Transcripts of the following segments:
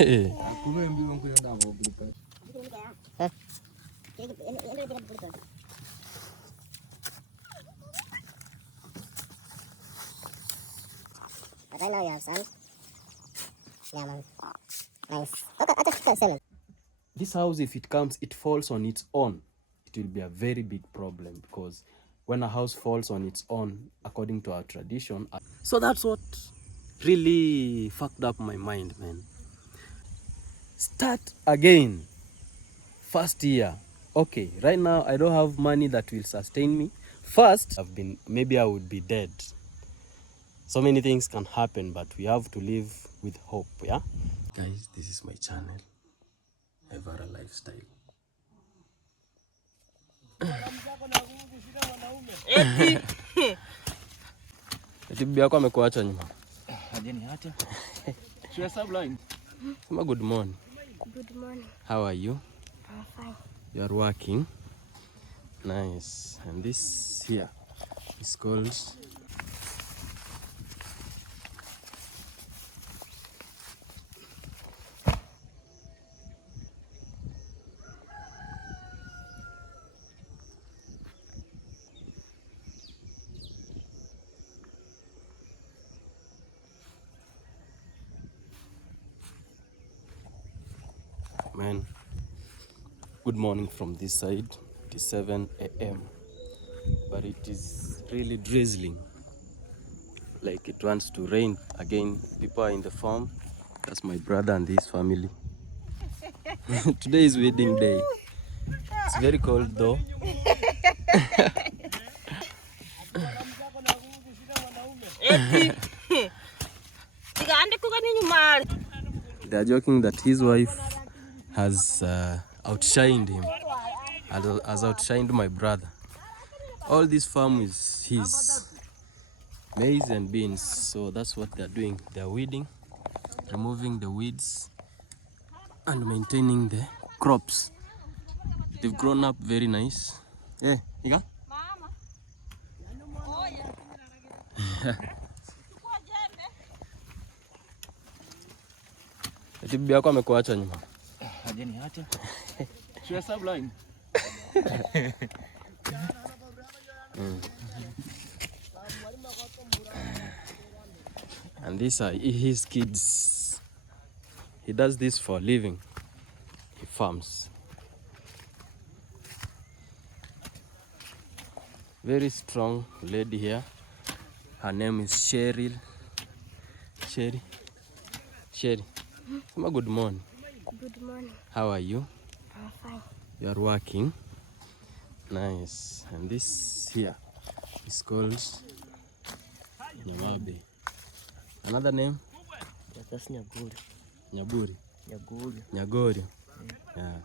Right now you have sand. Yeah, man. Nice. Okay, this house, if it comes, it falls on its own, it will be a very big problem, because when a house falls on its own, according to our tradition. So that's what really fucked up my mind, man. Start again. First year. Okay, right now I don't have money that will sustain me. First, maybe I would be dead. So many things can happen, but we have to live with hope, yeah? Guys, this is my channel, Evara Lifestyle. Eti bibi yako amekuacha nyuma. Hajaniacha. Share subline. Sema good morning. Good morning. How are you? I'm fine. You are working? Nice. And this here is called man. Good morning from this side. It is 7 a.m. but it is really drizzling, like it wants to rain again. People are in the farm. That's my brother and his family. Today is wedding day. It's very cold though. They are joking that his wife has outshined him, has outshined my brother. All this farm is his, maize and beans. So that's what they're doing. They're weeding, removing the weeds and maintaining the crops. They've grown up very nice. Yeah, Iga? Eti bibi yako amekuacha nyuma. Hajaniacha. Share subline. And these are his kids. He does this for a living. He farms. Very strong lady here. Her name is Cheryl. Sherry. Good morning. Good morning. How are you? I'm fine. You are working? Nice. And this here is called Nyamabe. Another name? That's Nyaguri. Nyaburi. Nyaguri. Yeah.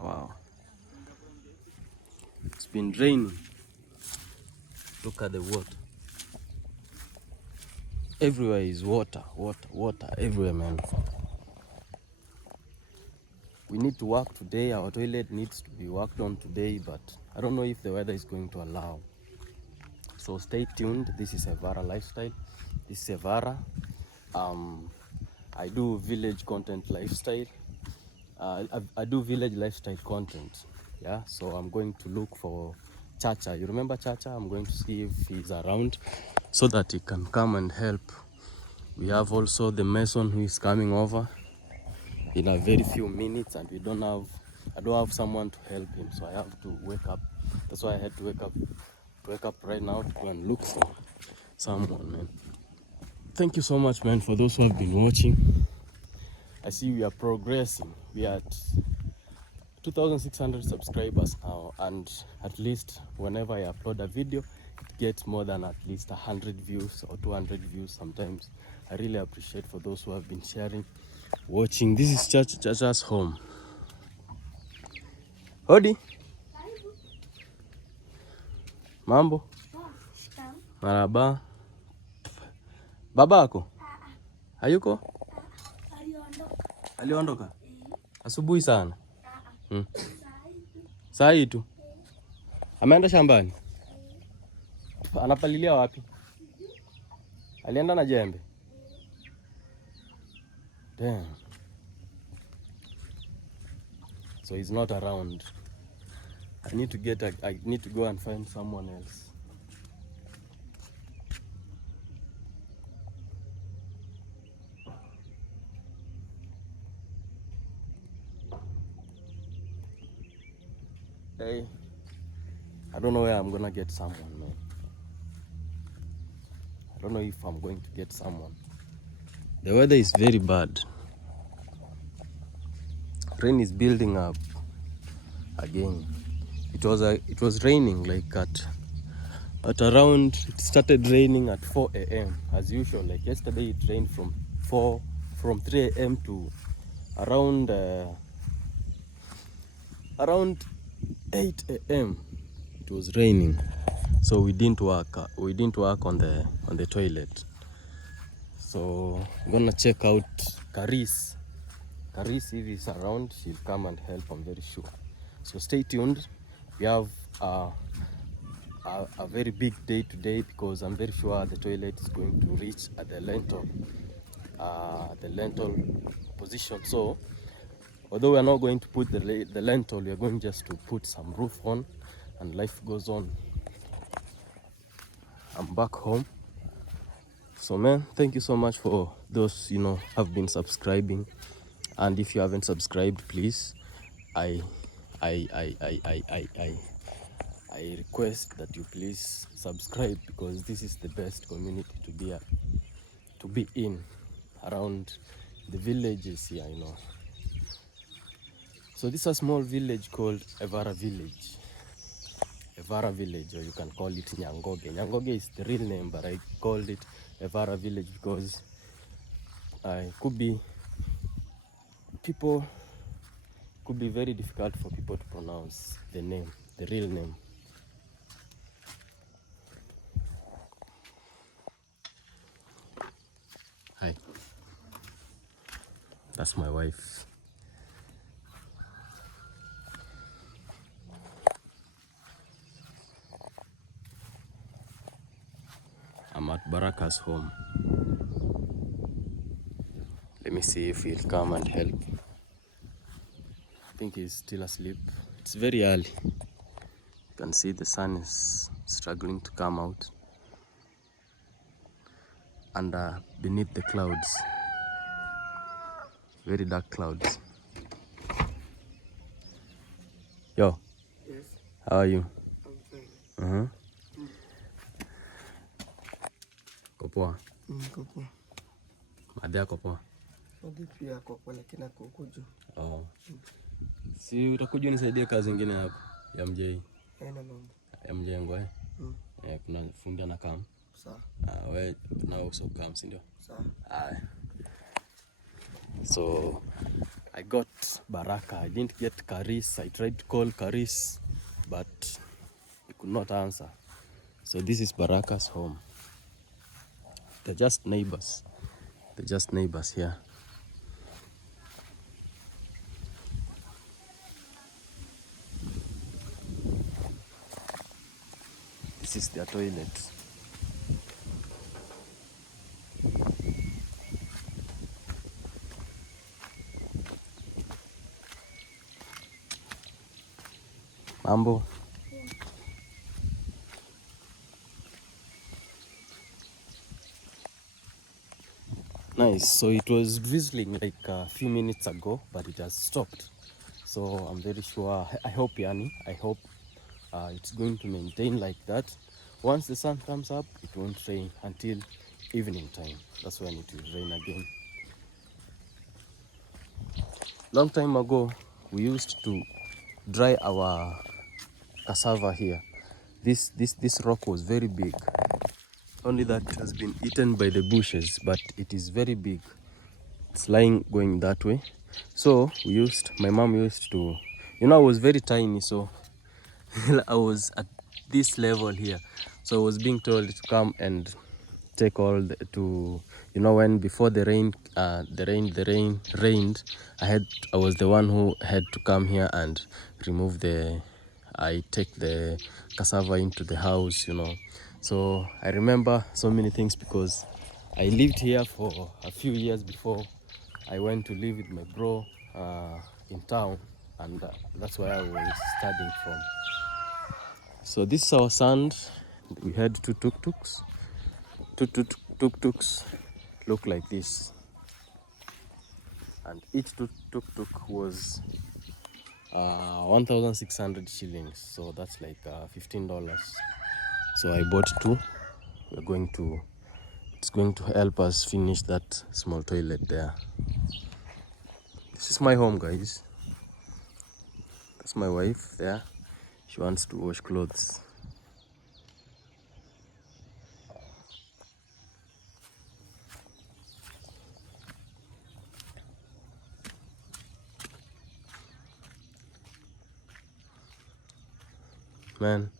Wow. It's been raining. Look at the water. Everywhere is water everywhere, man. We need to work today. Our toilet needs to be worked on today, but I don't know if the weather is going to allow. So stay tuned. This is Evara Lifestyle. This is Evara. I do village content lifestyle. I do village lifestyle content. Yeah, so I'm going to look for Chacha. You remember Chacha? I'm going to see if he's around so that he can come and help. We have also the mason who is coming over in a very few minutes, and I don't have someone to help him, so I have to wake up. That's why I had to wake up right now to go and look for someone, man. Thank you so much, man, for those who have been watching. I see we are progressing. We are at 2,600 subscribers now, and at least whenever I upload a video, it gets more than at least 100 views or 200 views sometimes. I really appreciate for those who have been sharing, watching. This is Chacha's home. Hodi. Mambo. Maraba. Babako? Hayuko? Aliondoka. Asubuhi sana. Saa hii tu. Ameenda shambani. Anapalilia wapi? Alienda na jembe. Damn. So he's not around. I need to go and find someone else. Hey, I don't know where I'm gonna get someone, man. I don't know if I'm going to get someone. The weather is very bad. Rain is building up again. It was raining like at around, it started raining at 4 a.m. as usual. Like yesterday it rained from 3 a.m. to around around 8 a.m. It was raining. So we didn't work on the toilet. So I'm gonna check out Caris. Caris, if he's around, she'll come and help, I'm very sure. So stay tuned. We have a very big day today because I'm very sure the toilet is going to reach at the lentil position. So although we are not going to put the lentil, we are going just to put some roof on, and life goes on. I'm back home. So man, thank you so much for those have been subscribing, and if you haven't subscribed, please, I request that you please subscribe, because this is the best community to be in around the villages here, So this is a small village called Evara Village. Evara Village, or you can call it Nyangoge. Nyangoge is the real name, but I called it Evara Village because it could be very difficult for people to pronounce the name, the real name. Hi. That's my wife. I'm at Baraka's home. Let me see if he'll come and help. I think he's still asleep. It's very early. You can see the sun is struggling to come out. And beneath the clouds, very dark clouds. Yo. Yes. How are you? I'm fine. Kopoa. Kopo. Madea kopoa. Hadi pia kopo lakini kukuju. Oh. Si utakuja nisaidie kazi nyingine hapo ya MJ. Haina mambo. Ya mjengo kuna fundi anakaa. Sawa. Wewe nao so come, si ndio? Sawa. So I got Baraka. I didn't get Caris. I tried to call Caris, but he could not answer. So this is Baraka's home. They're just neighbors. Here. This is their toilet. Mambo. Nice. So it was drizzling like a few minutes ago, but it has stopped. So I'm very sure, I hope it's going to maintain like that. Once the sun comes up, it won't rain until evening time. That's when it will rain again. Long time ago, we used to dry our cassava here. This rock was very big. Only that it has been eaten by the bushes, but it is very big. It's lying going that way. So my mom used to, I was very tiny, so I was at this level here. So I was being told to come and take when before the rain rained, I was the one who had to come here and I take the cassava into the house, So I remember so many things because I lived here for a few years before I went to live with my bro in town, and that's where I was studying from. So this is our sand. We had two tuk-tuks. Tuk-tuks look like this, and each tuk-tuk was 1,600 shillings. So that's like $15. So I bought two. It's going to help us finish that small toilet there. This is my home, guys. That's my wife there. She wants to wash clothes. Man,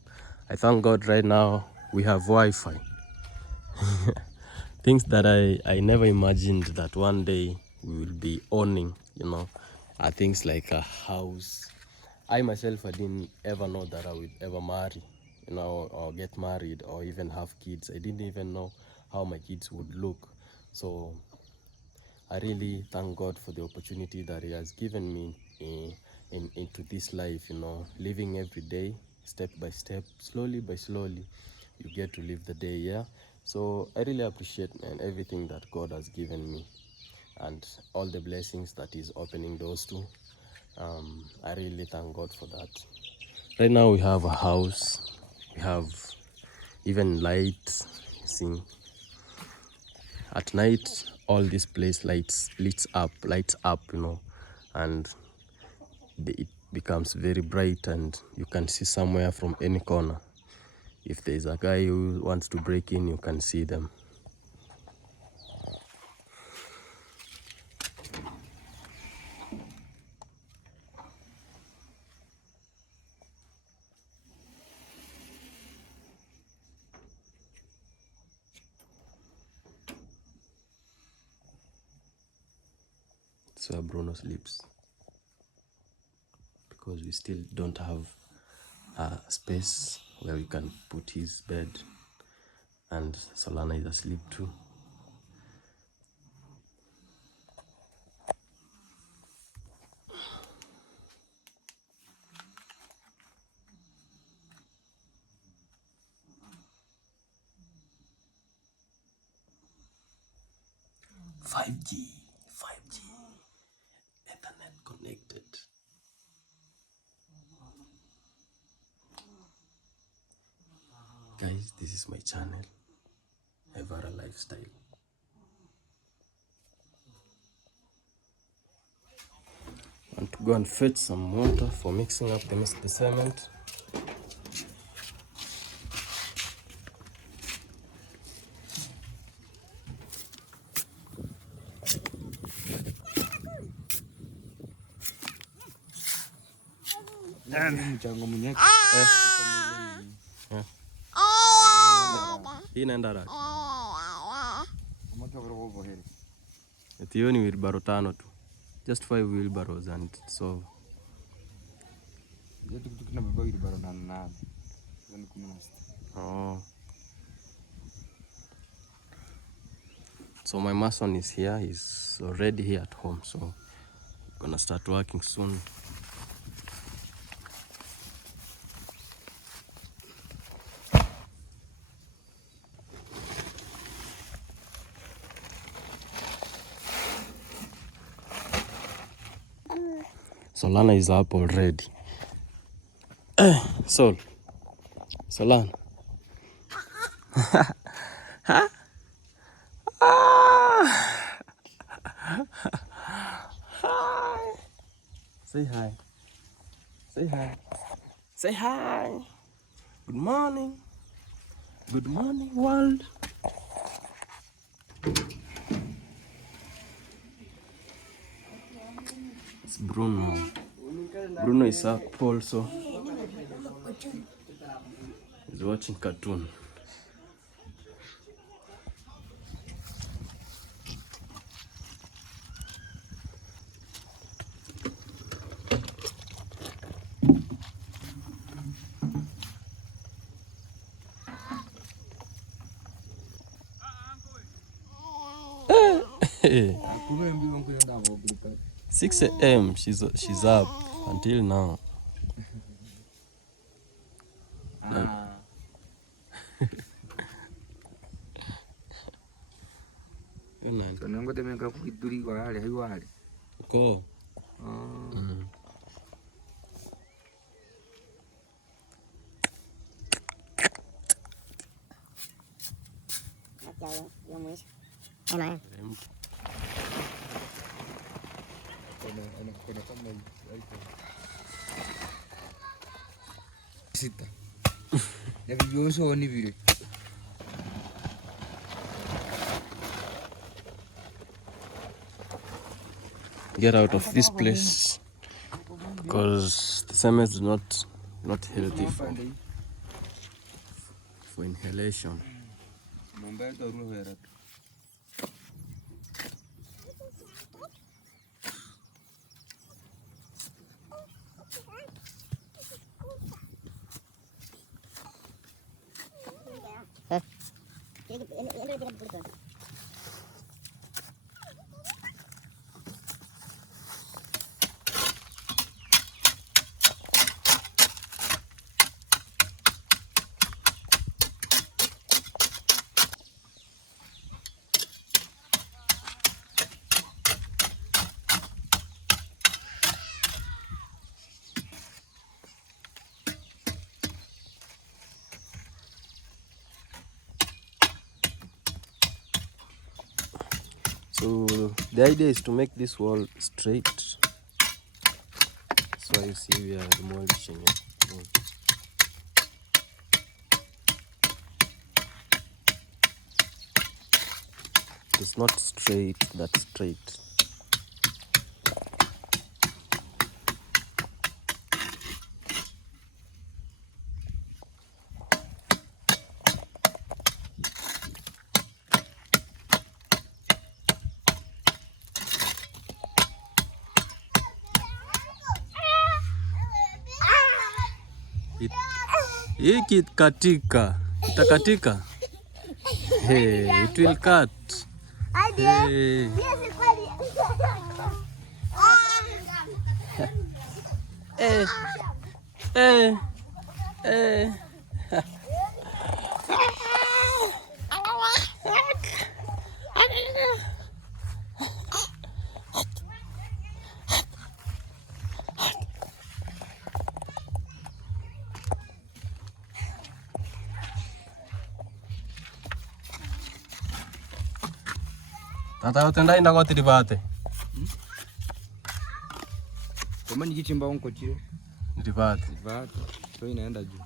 I thank God right now we have Wi-Fi. Things that I never imagined that one day we will be owning, are things like a house. I myself, I didn't ever know that I would ever marry, or get married or even have kids. I didn't even know how my kids would look. So I really thank God for the opportunity that He has given me into this life, living every day, step by step, slowly by slowly, you get to live the day, yeah? So I really appreciate, man, everything that God has given me and all the blessings that He's opening doors to. I really thank God for that. Right now we have a house, we have even lights, you see. At night, all this place lights up, and it becomes very bright, and you can see somewhere from any corner. If there's a guy who wants to break in, you can see them. That's where Bruno sleeps, because we still don't have a space where we can put his bed, and Solana is asleep too. Five G Ethernet connected. Guys, this is my channel, Evara Lifestyle. Want to go and fetch some water for mixing up the cement. Mchango mwenyewe. Hii inaenda haraka. Kama kwa hivyo heri. Eti hiyo ni wheelbarrow 5 tu. Just 5 wheelbarrows and so. Yetu kitu kinabeba wheelbarrow na nane. Yaani 16. Oh. So my mason is here. He's already here at home. So gonna start working soon. Solana is up already. Solana. Huh? Hi. Say hi. Say hi. Say hi. Good morning. Good morning, world. It's Bruno. Bruno is up also. He's watching cartoon. 6 a.m. she's up until now. Go. Sita. Ya vivyo ni vile. Get out of this place because the cement is not healthy for inhalation. So the idea is to make this wall straight. That's why you see we are demolishing it. It's not straight, that's straight. Hiki katika itakatika. Hey, it will cut. Hey. Hey. Hey. Tata utenda ina kwa tiribate. Kama nikichimba unko chile. Tiribate. Tiribate. So inaenda juu.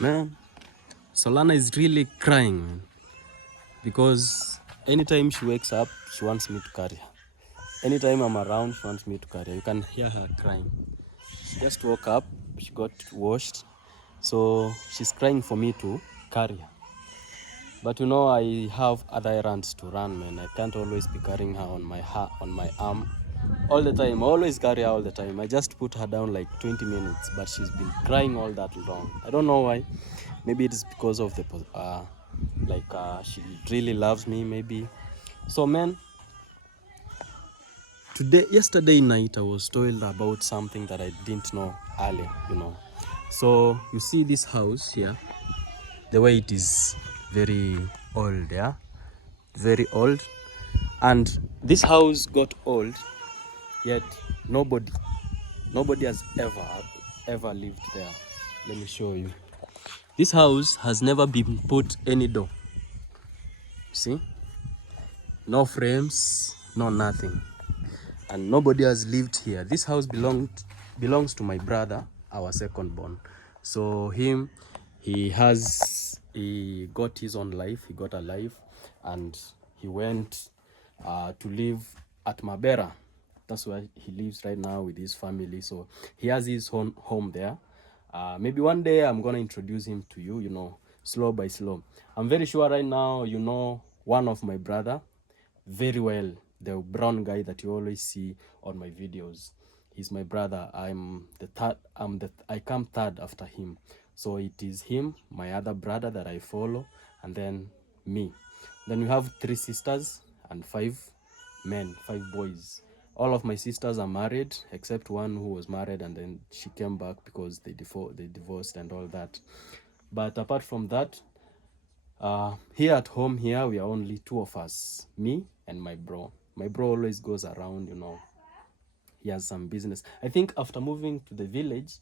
Man, Solana is really crying, man, because anytime she wakes up, she wants me to carry her. Anytime I'm around, she wants me to carry her. You can hear her crying. She just woke up, she got washed, so she's crying for me to carry her. But you know, I have other errands to run, man. I can't always be carrying her on my arm all the time. I always carry her all the time. I just put her down like 20 minutes, but she's been crying all that long. I don't know why. Maybe it's because of the she really loves me, maybe. So, man, yesterday night I was told about something that I didn't know earlier, you know. So you see this house here, the way it is very old, yeah, very old. And this house got old, yet nobody has ever lived there. Let me show you. This house has never been put any door. See, no frames, no nothing, and nobody has lived here. This house belongs to my brother, our second born. So he got his own life, he got a life, and he went to live at Mabera. That's where he lives right now with his family. So he has his own home there. Maybe one day I'm gonna introduce him to you, slow by slow. I'm very sure right now you know one of my brother very well, the brown guy that you always see on my videos. He's my brother. I come third after him. So it is him, my other brother that I follow, and then me. Then we have 3 sisters and 5 men, 5 boys. All of my sisters are married except one who was married and then she came back because they divorced and all that. But apart from that, here at home here we are only 2 of us, me and my bro. My bro always goes around, he has some business. I think after moving to the village,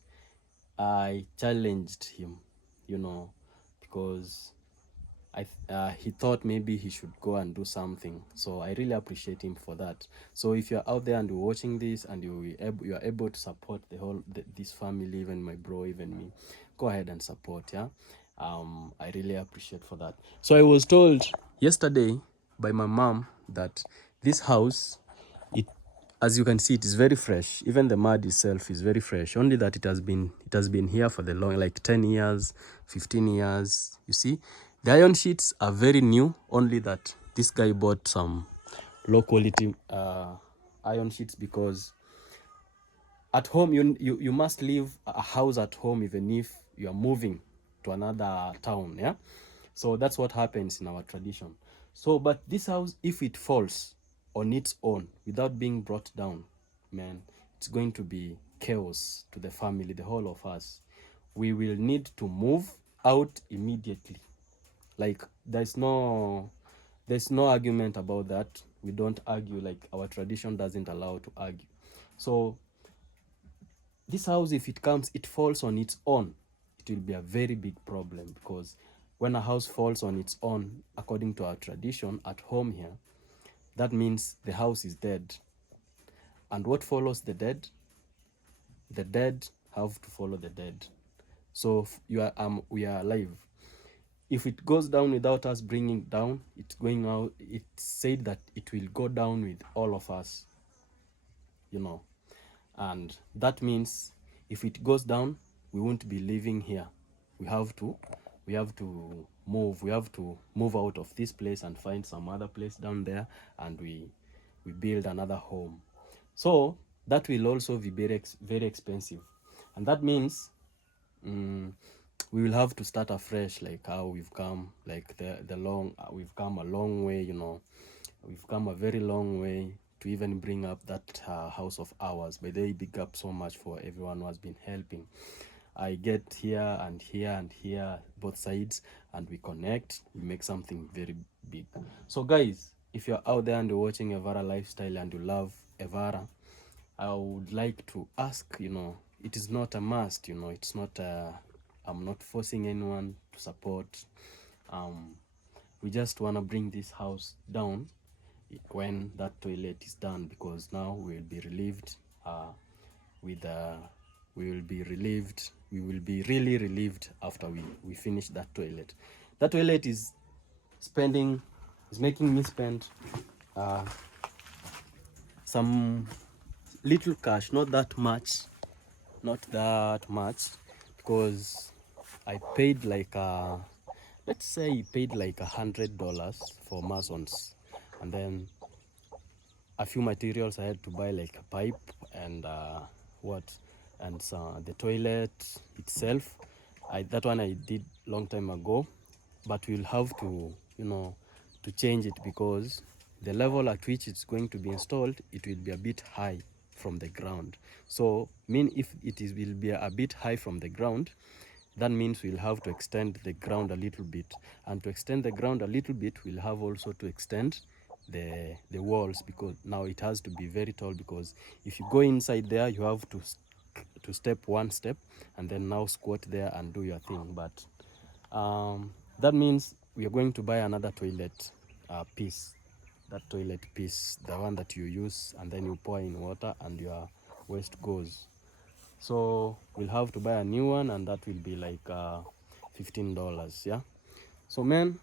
I challenged him, because he thought maybe he should go and do something. So I really appreciate him for that. So if you're out there and you're watching this and you are able to support this family, even my bro, even me, go ahead and support. Yeah, I really appreciate for that. So I was told yesterday by my mom that this house, it as you can see, it is very fresh. Even the mud itself is very fresh, only that it has been here for the long, like 10 years, 15 years. You see, the iron sheets are very new, only that this guy bought some low quality iron sheets, because at home you must leave a house at home even if you are moving to another town. Yeah, so that's what happens in our tradition. So but this house, if it falls on its own without being brought down, man, it's going to be chaos to the family, the whole of us. We will need to move out immediately. Like there's no argument about that. We don't argue, like our tradition doesn't allow to argue. So this house, if it falls on its own, it will be a very big problem, because when a house falls on its own, according to our tradition at home here, that means the house is dead. And what follows the dead? The dead have to follow the dead. So we are alive. If it goes down without us bringing it down, it's going out. It's said that it will go down with all of us, and that means if it goes down, we won't be living here. We have to move. We have to move out of this place and find some other place down there, and we build another home. So that will also be very expensive, and that means we will have to start afresh, like how we've come, like we've come a long way, we've come a very long way to even bring up that house of ours. By the way, big up so much for everyone who has been helping. I get here and here and here, both sides, and we connect, we make something very big. So guys, if you're out there and you're watching Evara Lifestyle and you love Evara, I would like to ask, it is not a must, it's not I'm not forcing anyone to support. We just want to bring this house down when that toilet is done, because now we'll be relieved with we will be really relieved after we finish that toilet. That toilet is making me spend some little cash, not that much, because I paid like let's say he paid like $100 for masons, and then a few materials I had to buy, like a pipe and the toilet itself. That one I did long time ago, but we'll have to to change it, because the level at which it's going to be installed, it will be a bit high from the ground. So if will be a bit high from the ground, that means we'll have to extend the ground a little bit, and to extend the ground a little bit, we'll have also to extend the walls, because now it has to be very tall, because if you go inside there, you have to step one step and then now squat there and do your thing. But that means we are going to buy another toilet piece. That toilet piece, the one that you use and then you pour in water and your waste goes. So we'll have to buy a new one, and that will be like $15. Yeah. So man,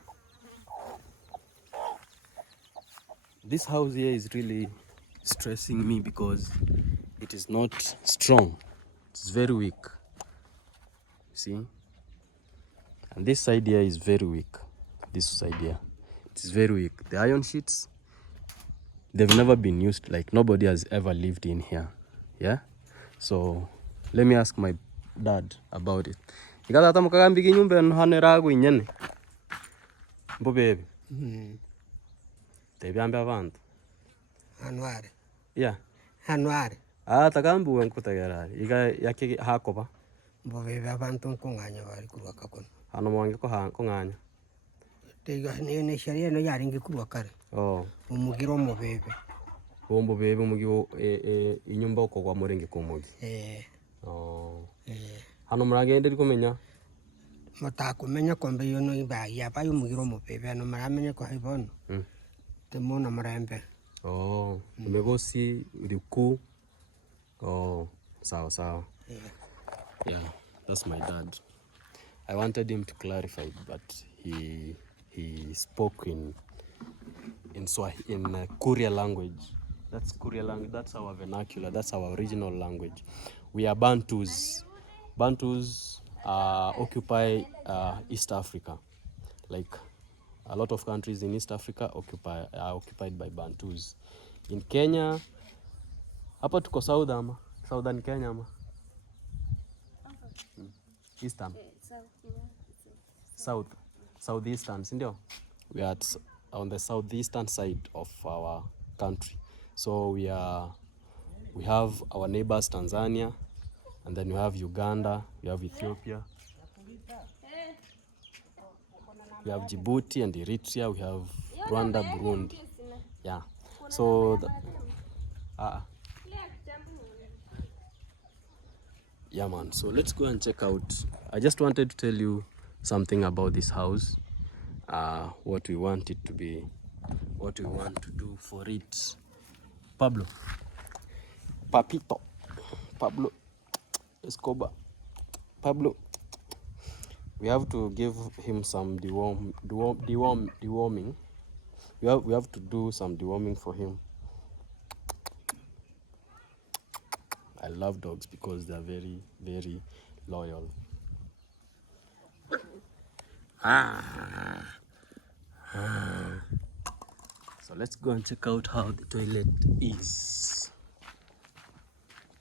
This house here is really stressing me because it is not strong. It's very weak. See? And this side here is very weak. This side here. It's very weak. The iron sheets, they've never been used. Like nobody has ever lived in here. Yeah? So let me ask my dad about it. Ikata hata mukagambiki nyumba hanerago inyene. Mbo baby. Tebyambe abantu. Anware. Yeah. Anware. Takambu wenkutagerari. Iga yake hakoba. Mbo bebe abantu nkunganya bari kurwaka kono. Hano mwange ko nganya. Tega ne sharia no yaringi kurwaka. Oh. Umugiro mo bebe. Bombo bebe umugiro inyumba uko kwa murenge kumugi. Oh. Hano muragende rikomenya. Mutakumenya kombe yo no iba yaba umugiro mo bebe no maramenye ko hibono. Temona marembe. Oh. Umegosi riku. Oh. Sawa. Yeah, that's my dad. I wanted him to clarify, but he spoke in Kuria language. That's Kuria language. That's our vernacular. That's our original language. We are Bantus. Bantus occupy East Africa. Like a lot of countries in East Africa are occupied by Bantus. In Kenya, hapa tuko Southern Kenya ama? Eastern. Southeastern, sindio? We are on the southeastern side of our country. So we have our neighbors Tanzania, and then we have Uganda, we have Ethiopia, we have Djibouti and Eritrea, we have Rwanda, Burundi. Yeah. So yeah man, so let's go and check out. I just wanted to tell you something about this house, what we want it to be, what we want to do for it. Pablo Escobar, Pablo, we have to give him some deworming. We have to do some deworming for him. I love dogs because they are very, very loyal. So let's go and check out how the toilet is.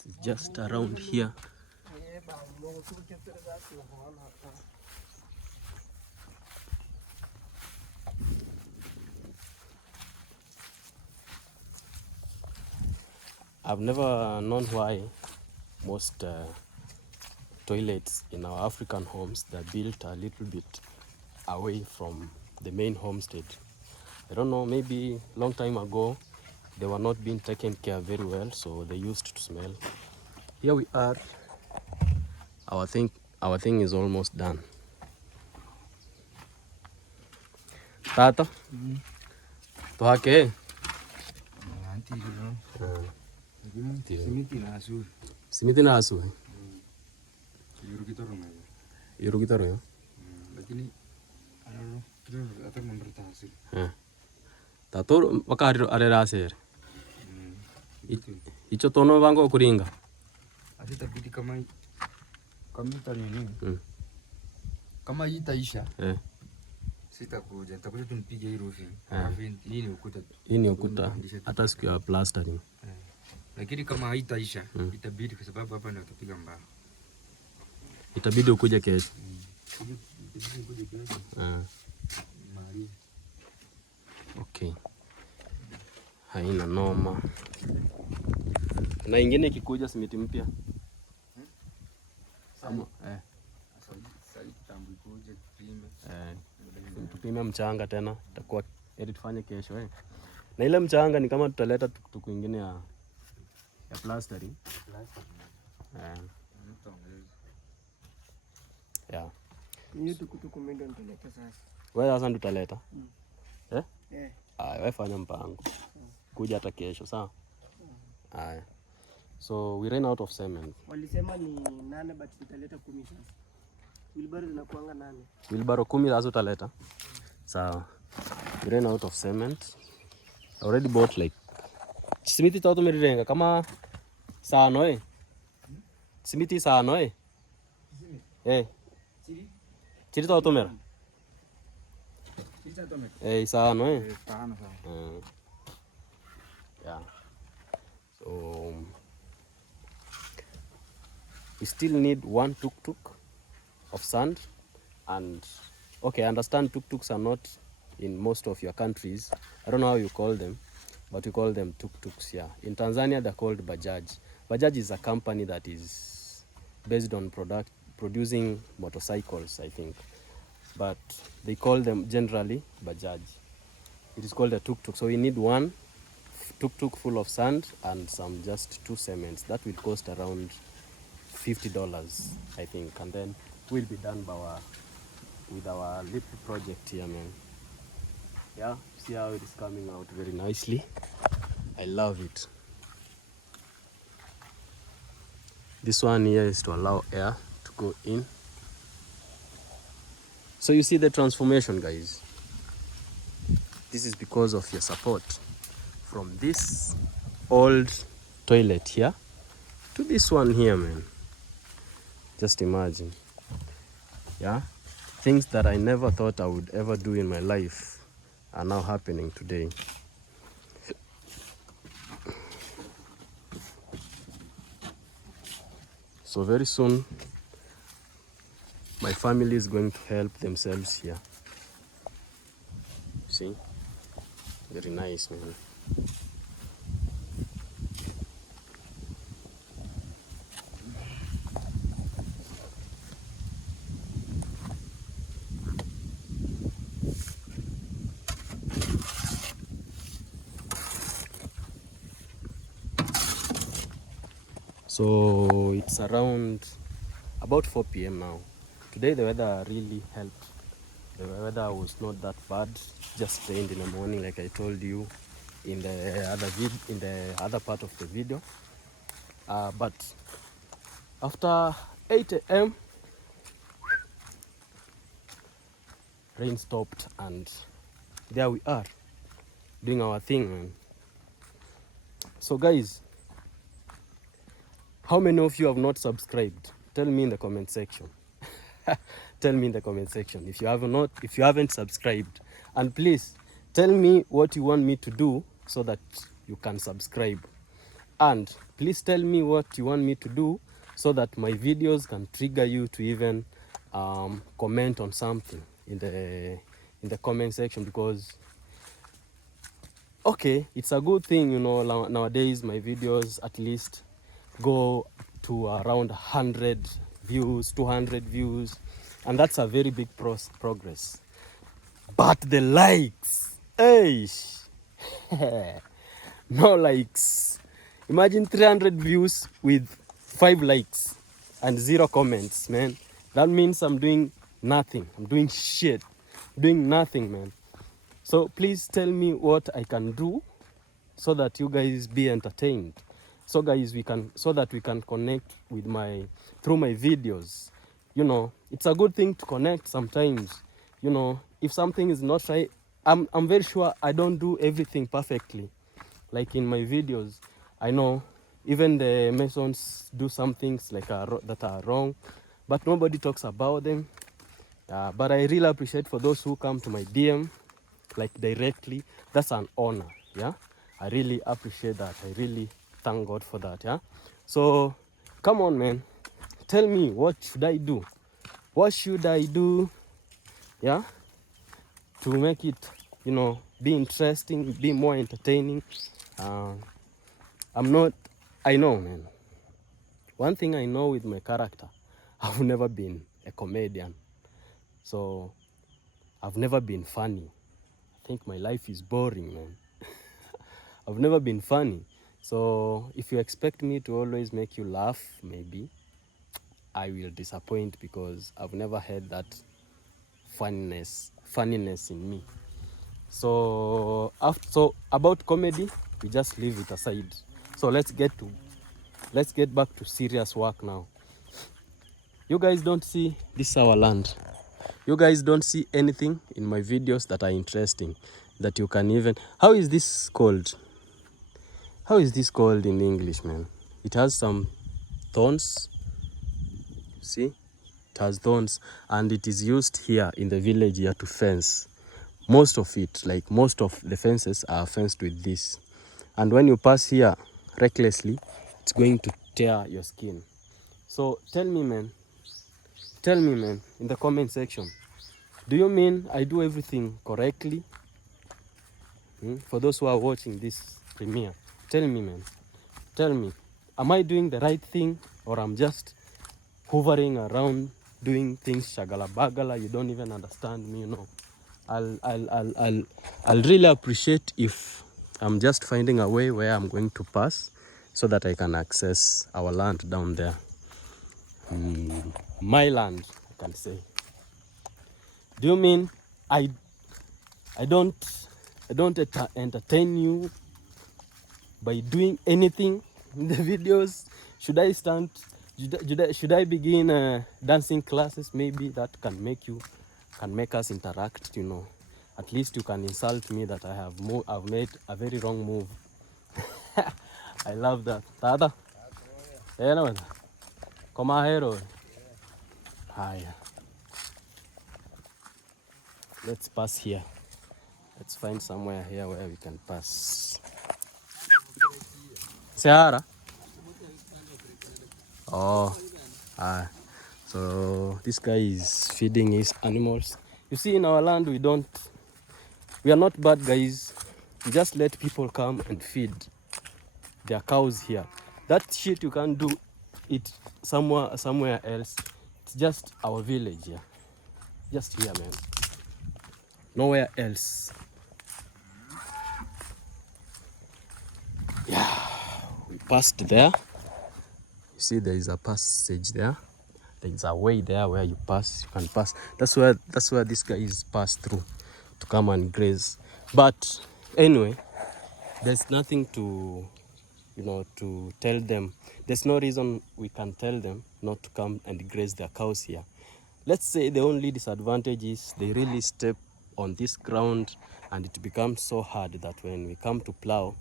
It's just around here. I've never known why most toilets in our African homes, they're built a little bit away from the main homestead. I don't know, maybe long time ago they were not being taken care very well, so they used to smell. Here we are. Our thing is almost done. Tata? Tuhake? Simiti na asu. Yuru kitaro yo. Lakini hata mambrata asu. Tato wakari arera aser. Icho tono vango kuringa. Asita bidi kama nini? Kama itaisha. Sitakuja, nitakuja tunipige hii roofing. Nini ukuta? Hii ni ukuta. Hata siku ya plastering. Lakini kama haitaisha, itabidi kwa sababu hapa ndio tutapiga mbao. Itabidi ukuje kesho. Okay. Haina noma. Na ingine ikikuja simiti mpya. Sama Sasa kitambo ikuje tupime. Tupime mchanga tena. Itakuwa ili tufanye kesho Na ile mchanga ni kama tutaleta tuku ingine ya plastering. Yeah. Ni tukutuku mendo nitaleta sasa. Wewe sasa ndo utaleta? Wewe fanya mpango. Kuja hata kesho, sawa? Haya. So we ran out of cement. Walisema ni 8 but tutaleta 10 sasa. Wilbaro zinakuanga 8. Wilbaro 10 sasa utaleta? Sawa. We ran out of cement. I already bought like simiti toto merirenga kama sano simiti sano chiri toto mera sano yeah. So we still need 1 tuk-tuk of sand, and okay, I understand tuk-tuks are not in most of your countries. I don't know how you call them, but we call them tuk-tuks here. In Tanzania, they're called Bajaj. Bajaj is a company that is based on producing motorcycles, I think, but they call them generally Bajaj. It is called a tuk-tuk. So we need 1 tuk-tuk full of sand and some just 2 cements. That will cost around $50, I think, and then we'll be done with our little project here, man. Yeah, see how it is coming out very nicely. I love it. This one here is to allow air to go in. So you see the transformation, guys. This is because of your support. From this old toilet here to this one here, man. Just imagine. Yeah, things that I never thought I would ever do in my life are now happening today. So very soon my family is going to help themselves here. See, very nice, man. So it's around about 4 p.m. now. Today the weather really helped. The weather was not that bad. Just rained in the morning, like I told you in the other part of the video. But after 8 a.m. rain stopped, and there we are doing our thing, man. So guys, how many of you have not subscribed? Tell me in the comment section. Tell me in the comment section if you haven't subscribed, and please tell me what you want me to do so that you can subscribe, and please tell me what you want me to do so that my videos can trigger you to even comment on something in the comment section, because okay, it's a good thing, you know, nowadays my videos at least go to around 100 views, 200 views, and that's a very big progress. But the likes, hey, no likes. Imagine 300 views with 5 likes and 0 comments, man. That means I'm doing nothing. I'm doing shit. Doing nothing, man. So please tell me what I can do so that you guys be entertained. So guys, so that we can connect with through my videos. You know, it's a good thing to connect sometimes. You know, if something is not right, I'm very sure I don't do everything perfectly. Like in my videos, I know even the Masons do some things like that are wrong, but nobody talks about them. But I really appreciate for those who come to my DM, like directly. That's an honor. Yeah, I really appreciate that. I really thank God for that. Yeah, so come on, man, tell me, what should I do? What should I do, yeah, to make it, you know, be interesting, be more entertaining? I know, man, one thing I know with my character, I've never been a comedian, so I've never been funny. I think my life is boring, man. I've never been funny. So if you expect me to always make you laugh, maybe I will disappoint, because I've never had that funniness in me. So about comedy, we just leave it aside. So let's get back to serious work now. You guys don't see this is our land. You guys don't see anything in my videos that are interesting. that you can even, how is this called? How is this called in English, man? It has some thorns. See? It has thorns, and it is used here in the village here to fence. Most of it, like most of the fences are fenced with this. And when you pass here recklessly, it's going to tear your skin. So tell me, man, in the comment section, do you mean I do everything correctly? For those who are watching this premiere, tell me, man, tell me, am I doing the right thing, or I'm just hovering around doing things shagala bagala? You don't even understand me, you know. I'll really appreciate if I'm just finding a way where I'm going to pass so that I can access our land down there. My land, I can say. Do you mean I don't entertain you by doing anything in the videos? Should I start? Should I begin dancing classes? Maybe that can make us interact. You know, at least you can insult me that I've made a very wrong move. I love that. Tata, come here. Hi. Let's pass here. Let's find somewhere here where we can pass. Sahara. Oh, so this guy is feeding his animals. You see, in our land, we are not bad guys. We just let people come and feed their cows here. That shit you can't do it somewhere else. It's just our village here. Just here, man. Nowhere else. Yeah, we passed there. You see, there is a passage there. There is a way there where you can pass. That's where this guy is passed through to come and graze. But anyway, there's nothing to tell them. There's no reason we can tell them not to come and graze their cows here. Let's say the only disadvantage is they really step on this ground, and it becomes so hard that when we come to plow,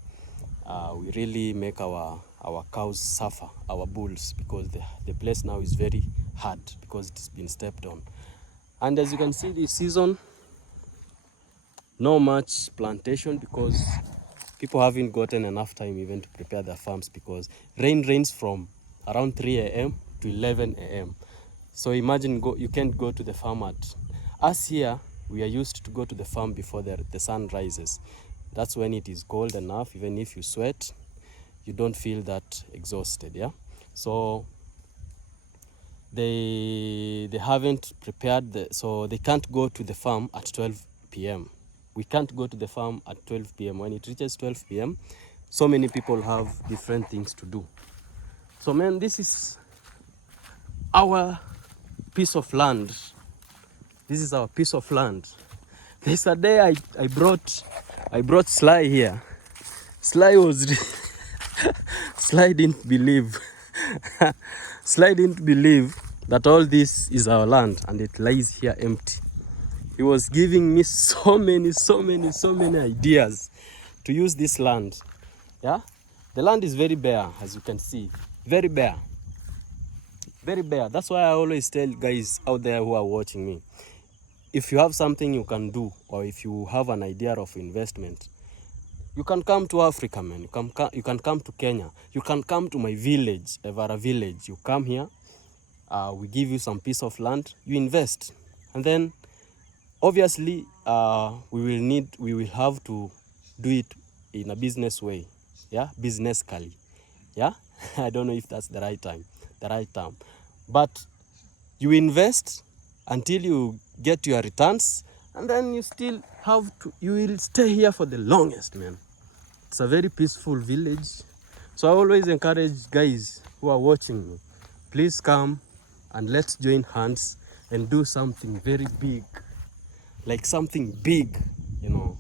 we really make our cows suffer, our bulls, because the place now is very hard because it has been stepped on. And as you can see, this season, no much plantation because people haven't gotten enough time even to prepare their farms, because rain rains from around 3 a.m. to 11 a.m. So imagine you can't go to the farm at us here. We are used to go to the farm before the sun rises. That's when it is cold enough. Even if you sweat, you don't feel that exhausted. Yeah. So they haven't prepared so they can't go to the farm at 12 p.m. We can't go to the farm at 12 p.m. When it reaches 12 p.m., so many people have different things to do. So man, this is our piece of land. This is our piece of land. There's a day I brought Sly here. Sly was Sly didn't believe. Sly didn't believe that all this is our land and it lies here empty. He was giving me so many ideas to use this land. Yeah, the land is very bare, as you can see. Very bare. Very bare. That's why I always tell guys out there who are watching me, if you have something you can do, or if you have an idea of investment, you can come to Africa, man. You can come to Kenya. You can come to my village, Evara village. You come here, we give you some piece of land, you invest. And then, obviously, we will have to do it in a business way. Yeah, businesscally. Yeah, I don't know if that's the right term. But you invest until you get your returns, and then you will stay here for the longest, man. It's a very peaceful village. So I always encourage guys who are watching me, please come and let's join hands and do something very big. Like something big, you know.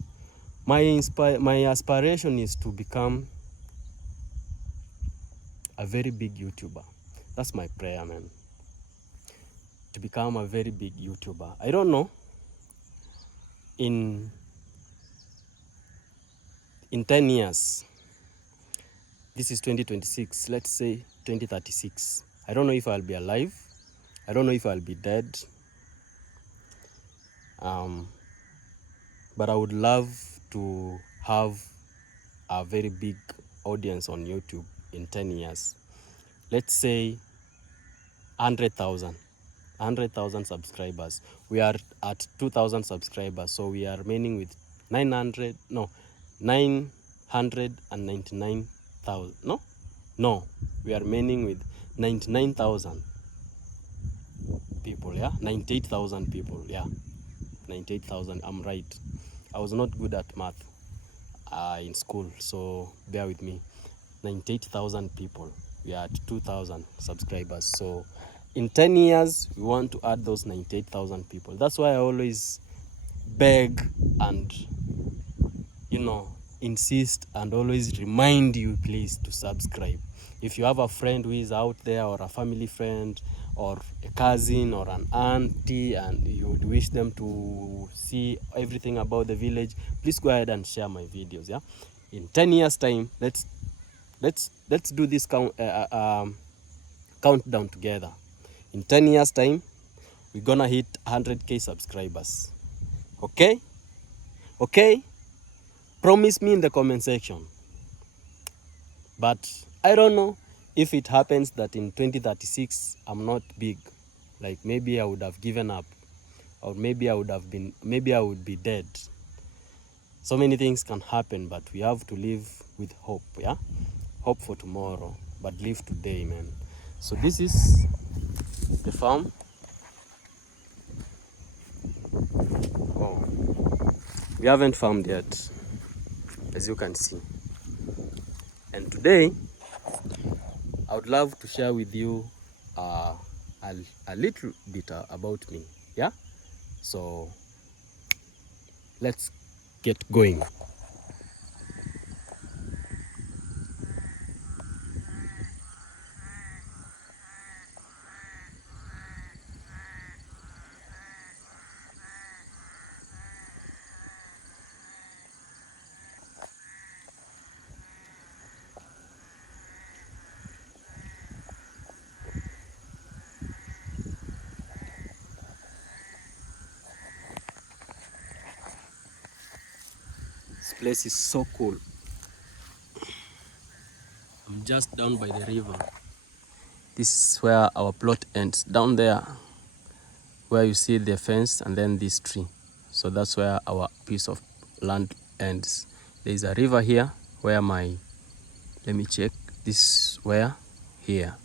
My aspiration is to become a very big YouTuber. That's my prayer, man. To become a very big YouTuber. I don't know in in 10 years, this is 2026, let's say 2036, I don't know if I'll be alive, I don't know if I'll be dead, but I would love to have a very big audience on YouTube in 10 years. Let's say 100,000 subscribers. We are at 2,000 subscribers, so we are remaining with 999,000. No, we are remaining with 99,000 people. Yeah, 98,000 people. Yeah, 98,000. I'm right. I was not good at math in school, so bear with me. 98,000 people. We are at 2,000 subscribers. So in 10 years, we want to add those 98,000 people. That's why I always beg and, insist and always remind you, please, to subscribe. If you have a friend who is out there, or a family friend, or a cousin, or an auntie, and you would wish them to see everything about the village, please go ahead and share my videos. Yeah, in 10 years time, let's do this countdown together. In 10 years time, we're gonna hit 100k subscribers. Okay, promise me in the comment section. But I don't know if it happens that in 2036 I'm not big, like maybe I would have given up, or maybe I would be dead. So many things can happen, but we have to live with hope. Yeah, hope for tomorrow, but live today, man. So this is the farm. Oh, we haven't farmed yet, as you can see. And today I would love to share with you a little bit about me. Yeah, so let's get going. This place is so cool. I'm just down by the river. This is where our plot ends, down there where you see the fence and then this tree. So that's where our piece of land ends. There is a river here where let me check, this where, here,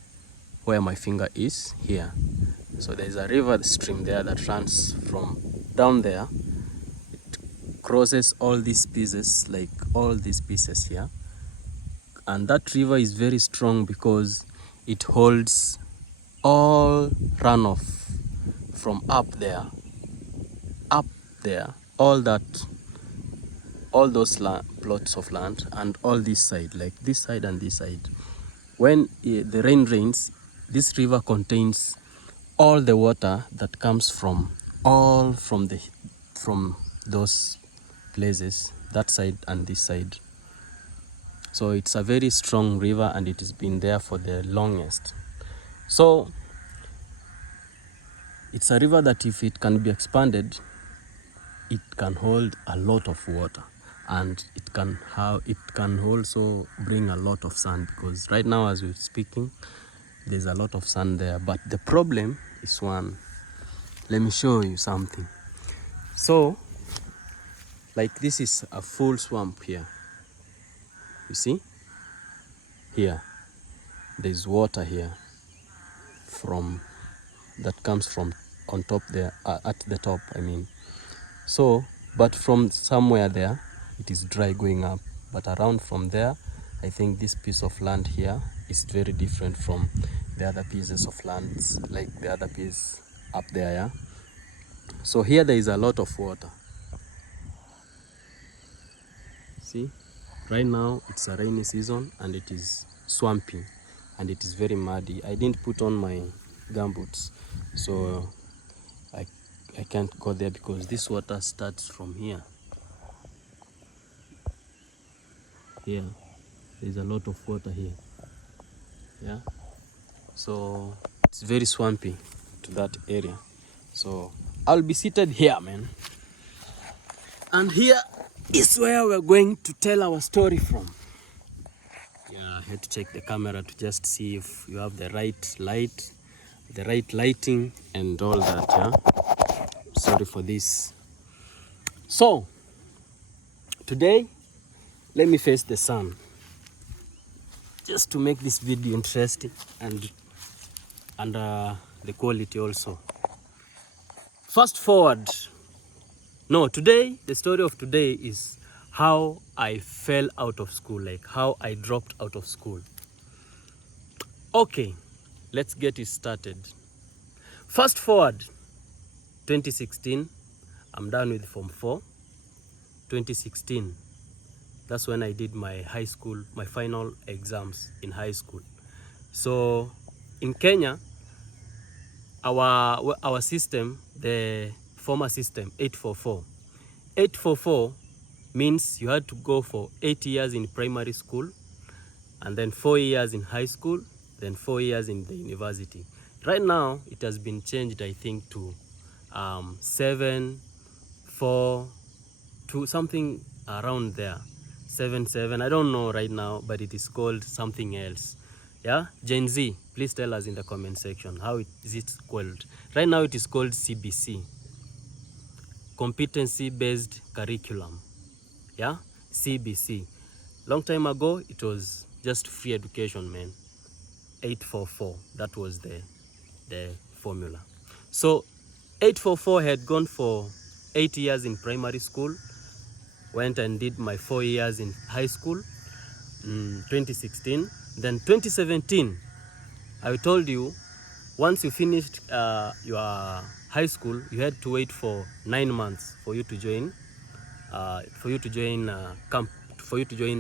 where my finger is, here. So there's a river stream there that runs from down there. It crosses all these pieces, like all these pieces here. And that river is very strong because it holds all runoff from up there, all those plots of land, and all this side, like this side and this side. When the rain rains, this river contains all the water that comes from those places, that side and this side. So it's a very strong river, and it has been there for the longest. So it's a river that if it can be expanded, it can hold a lot of water, and it can also bring a lot of sand, because right now as we're speaking, there's a lot of sand there. But the problem is one. Let me show you something. So like this is a full swamp here. You see here, there's water here that comes from on top there, at the top, I mean. So but from somewhere there it is dry going up, but around from there, I think this piece of land here is very different from the other pieces of lands, like the other piece up there. Yeah, so here there is a lot of water. See, right now it's a rainy season and it is swampy and it is very muddy. I didn't put on my gumboots, so I can't go there because this water starts from here. here. There's a lot of water here. Yeah, so it's very swampy to that area. So I'll be seated here, man. And here is where we're going to tell our story from. Yeah, I had to check the camera to just see if you have the right light, the right lighting and all that. Yeah, sorry for this. So today, let me face the sun just to make this video interesting and the quality also. Fast forward. No, today, the story of today is how I fell out of school, like how I dropped out of school. Okay, let's get it started. Fast forward, 2016, I'm done with Form 4. 2016, that's when I did my high school, my final exams in high school. So in Kenya, our system, the former system, 844. 844 means you had to go for 8 years in primary school, and then 4 years in high school, then 4 years in the university. Right now, it has been changed, I think, to 7, 4, 2, something around there. 7, 7, I don't know right now, but it is called something else. Yeah, Gen Z, please tell us in the comment section how is it called. Right now it is called CBC, competency based curriculum. Yeah, CBC. Long time ago it was just free education, man. 844, that was the formula. So 844 had gone for 8 years in primary school, went and did my 4 years in high school, 2016. Then 2017, I told you, once you finished your high school, you had to wait for 9 months for you to join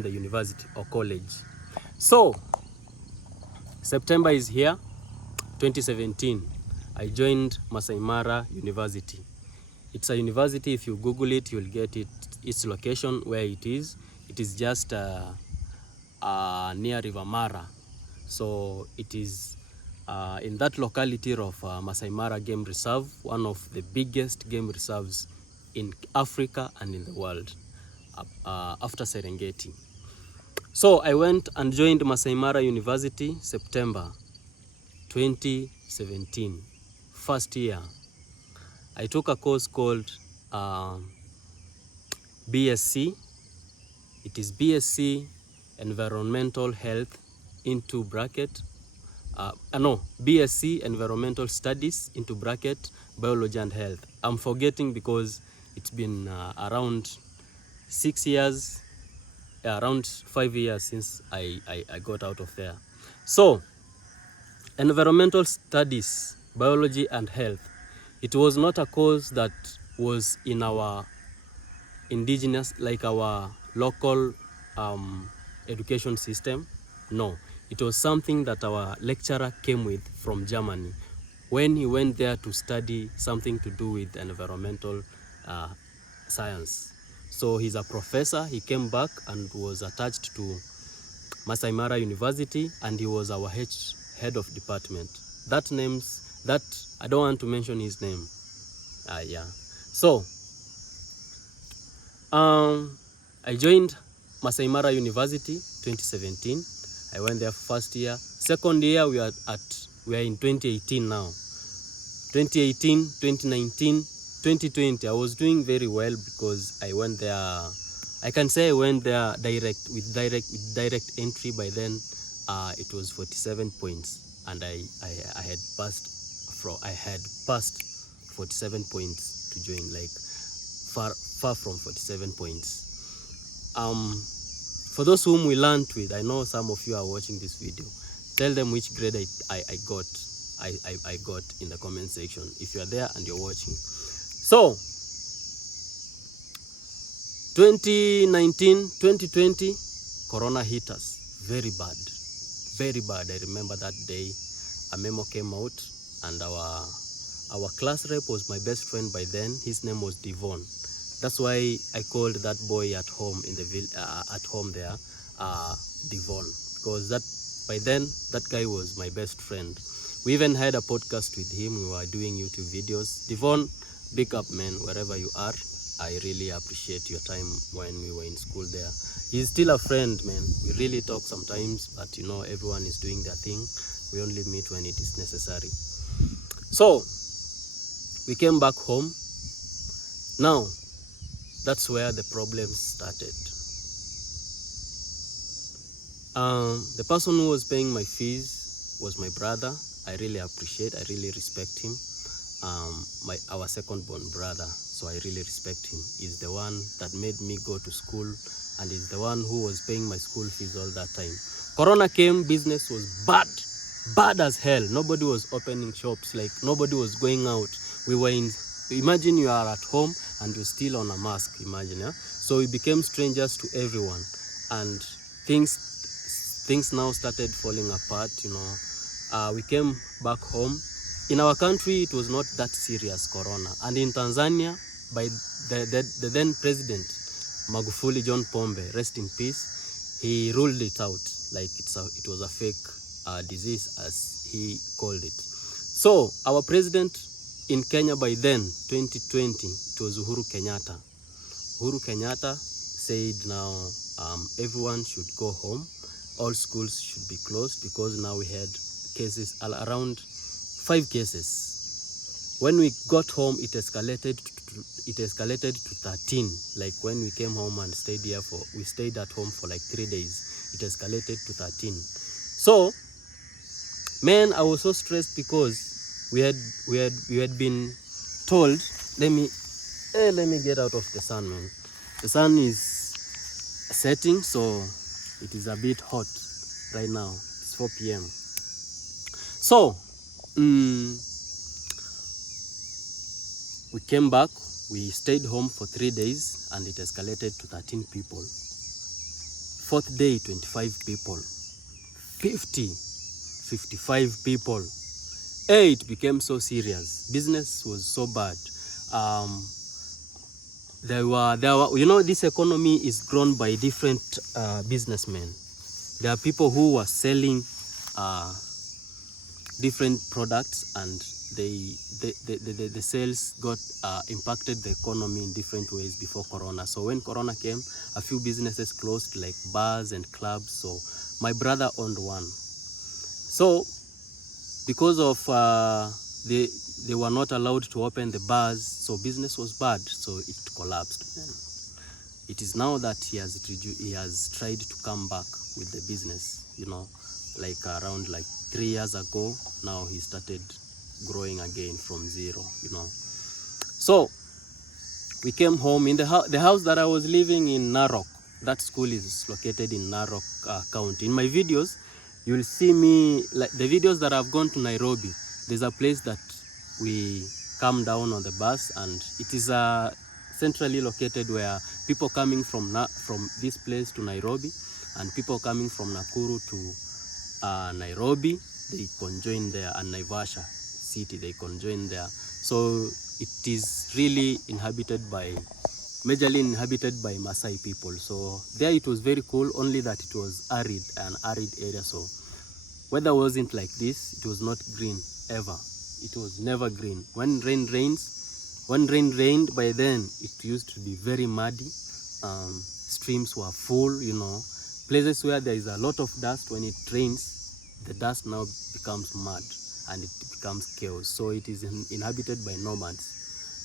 the university or college. So September is here, 2017. I joined Masai Mara University. It's a university. If you Google it, you'll get its location where it is. It is just near River Mara. So it is in that locality of Masai Mara Game Reserve, one of the biggest game reserves in Africa and in the world, after Serengeti. So I went and joined Masai Mara University September 2017, first year. I took a course called BSc. It is BSc Environmental Health into bracket, BSc Environmental Studies into bracket Biology and Health. I'm forgetting because it's been around 6 years, around 5 years since I got out of there. So Environmental Studies, Biology and Health, it was not a course that was in our indigenous, like our local education system. No, it was something that our lecturer came with from Germany when he went there to study something to do with environmental science. So he's a professor. He came back and was attached to Masai Mara University, and he was our head of department. That I don't want to mention his name. Yeah. So I joined Masai Mara University 2017. I went there first year. Second year we are in 2018 now. 2018, 2019, 2020. I was doing very well because I went there. I can say I went there with direct entry. By then, it was 47 points, and I had passed 47 points to join, like far from 47 points. For those whom we learned with, I know some of you are watching this video. Tell them which grade I got in the comment section if you are there and you're watching. So 2019, 2020, Corona hit us very bad. Very bad. I remember that day a memo came out, and our class rep was my best friend by then. His name was Devon. That's why I called that boy at home at home there. Devon, because by then that guy was my best friend. We even had a podcast with him. We were doing YouTube videos. Devon, big up, man, wherever you are. I really appreciate your time when we were in school there. He's still a friend, man. We really talk sometimes, but everyone is doing their thing. We only meet when it is necessary. So we came back home. Now that's where the problems started. The person who was paying my fees was my brother. I really appreciate, I really respect him. Our second born brother, so I really respect him. He's the one that made me go to school, and he's the one who was paying my school fees all that time. Corona came, business was bad as hell. Nobody was opening shops, like nobody was going out. Imagine you are at home and you're still on a mask, imagine, yeah? So we became strangers to everyone, and things now started falling apart, we came back home. In our country, it was not that serious, Corona. And in Tanzania, by the then president, Magufuli John Pombe, rest in peace, he ruled it out like it was a fake disease, as he called it. So our president in Kenya by then, 2020, it was Uhuru Kenyatta. Uhuru Kenyatta said now everyone should go home. All schools should be closed, because now we had cases around 5 cases. When we got home, it escalated to 13. Like when we came home and we stayed at home for like 3 days, it escalated to 13. So, man, I was so stressed because we had been told, let me get out of the sun, man. The sun is setting, so it is a bit hot right now. It's 4 p.m. So we came back, we stayed home for 3 days, and it escalated to 13 people. 4th day, 25 people. 50, 55 people. It became so serious. Business was so bad. There were, this economy is grown by different businessmen. There are people who were selling different products, and the sales got impacted the economy in different ways before Corona. So when Corona came, a few businesses closed, like bars and clubs. So my brother owned one. So because of they were not allowed to open the bars, so business was bad, so it collapsed. It is now that he has tried to come back with the business, like around like 3 years ago. Now he started growing again from zero, So we came home in the house that I was living in Narok. That school is located in Narok County. In my videos, you'll see me, like the videos that I've gone to Nairobi, there's a place that we come down on the bus, and it is centrally located, where people coming from this place to Nairobi, and people coming from Nakuru to Nairobi, they conjoin there, and Naivasha city, they conjoin there. So it is really majorly inhabited by Maasai people. So there it was very cool, only that it was an arid area. So weather wasn't like this. It was not green ever. It was never green. When rain rained, by then it used to be very muddy. Streams were full, Places where there is a lot of dust, when it rains, the dust now becomes mud and it becomes chaos. So it is inhabited by nomads.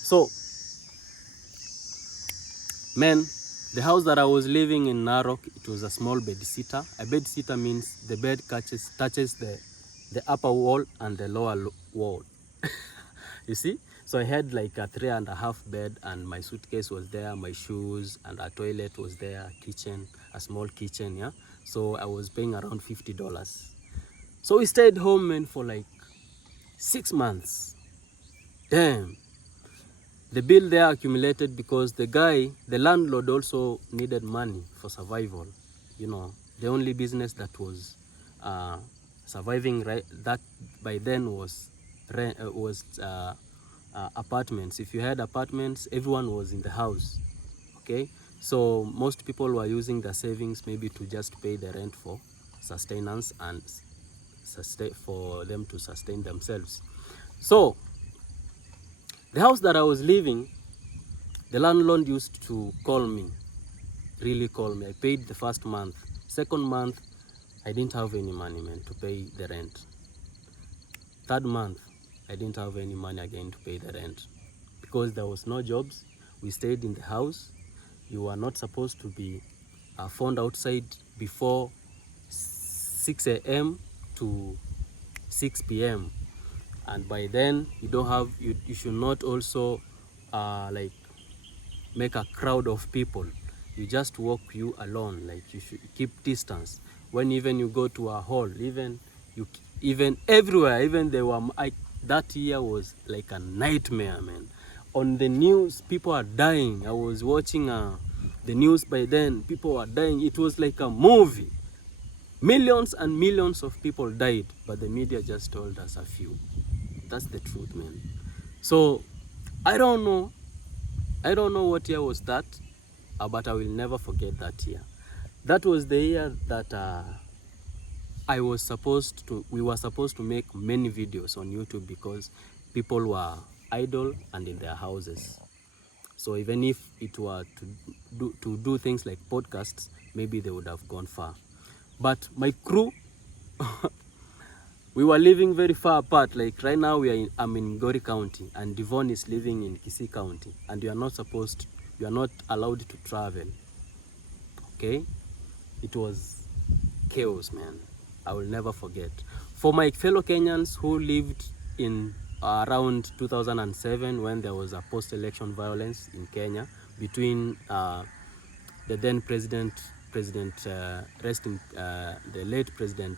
So, man, the house that I was living in Narok, it was a small bed-sitter. A bed-sitter means the bed touches the upper wall and the lower wall. You see? So I had like a 3.5 bed, and my suitcase was there, my shoes, and a toilet was there, a small kitchen, yeah? So I was paying around $50. So we stayed home, man, for like 6 months. Damn. The bill there accumulated because the landlord also needed money for survival. The only business that was surviving that by then was apartments. If you had apartments, everyone was in the house. Okay, So most people were using their savings maybe to just pay the rent for sustenance and for them to sustain themselves. So the house that I was living, the landlord used to call me, really call me. I paid the first month. Second month, I didn't have any money, man, to pay the rent. Third month, I didn't have any money again to pay the rent because there was no jobs. We stayed in the house. You were not supposed to be found outside before 6 a.m. to 6 p.m. And by then, you should not also like make a crowd of people. You just walk you alone, like you should keep distance. When even you go to a hall, even everywhere, even that year was like a nightmare, man. On the news, people are dying. I was watching the news by then. People were dying. It was like a movie. Millions and millions of people died, but the media just told us a few. That's the truth, man. So I don't know what year was that, but I will never forget that year. That was the year that we were supposed to make many videos on YouTube because people were idle and in their houses. So even if it were to do things like podcasts, maybe they would have gone far. But my crew, we were living very far apart. Like right now, I'm in Gori County, and Devon is living in Kisii County, and you are not allowed to travel. Okay, it was chaos, man. I will never forget. For my fellow Kenyans who lived in around 2007, when there was a post-election violence in Kenya between the then the late President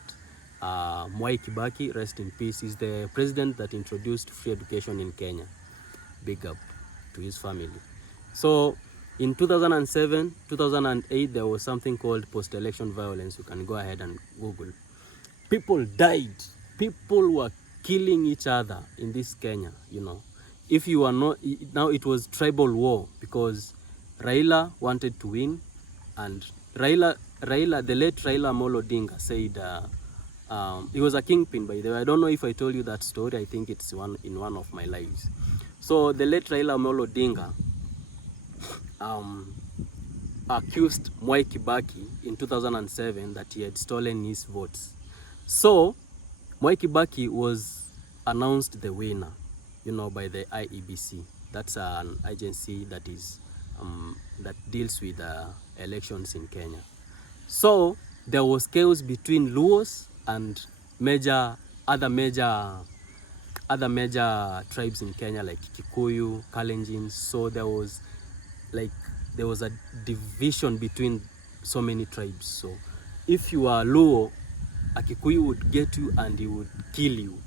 Mwai Kibaki, rest in peace, is the president that introduced free education in Kenya. Big up to his family. So in 2007, 2008, there was something called post-election violence. You can go ahead and Google. People died. People were killing each other in this Kenya, you know. If you are not, now it was tribal war because Raila wanted to win, and Raila, the late Raila Amolo Odinga said, he was a kingpin, by the way. I don't know if I told you that story. I think it's in one of my lives. So the late Raila Amolo Odinga accused Mwai Kibaki in 2007 that he had stolen his votes. So Mwai Kibaki was announced the winner, you know, by the IEBC. That's an agency that is that deals with elections in Kenya. So there was chaos between Luos and other major tribes in Kenya, like Kikuyu, Kalenjin. So there was a division between so many tribes. So if you are Luo, a Kikuyu would get you and he would kill you.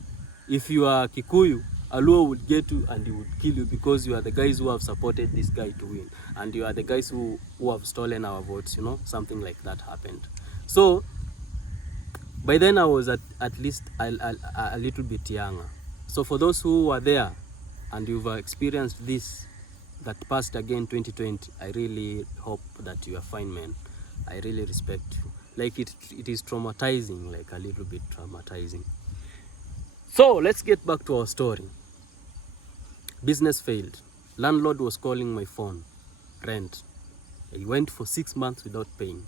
If you are Kikuyu, a Luo would get you and he would kill you because you are the guys who have supported this guy to win, and you are the guys who have stolen our votes, you know. Something like that happened. So by then I was at least a little bit younger. So for those who were there and you've experienced this that passed again 2020, I really hope that you are fine, man. I really respect you. Like it is traumatizing, like a little bit traumatizing. So let's get back to our story. Business failed. Landlord was calling my phone. Rent. He went for 6 months without paying.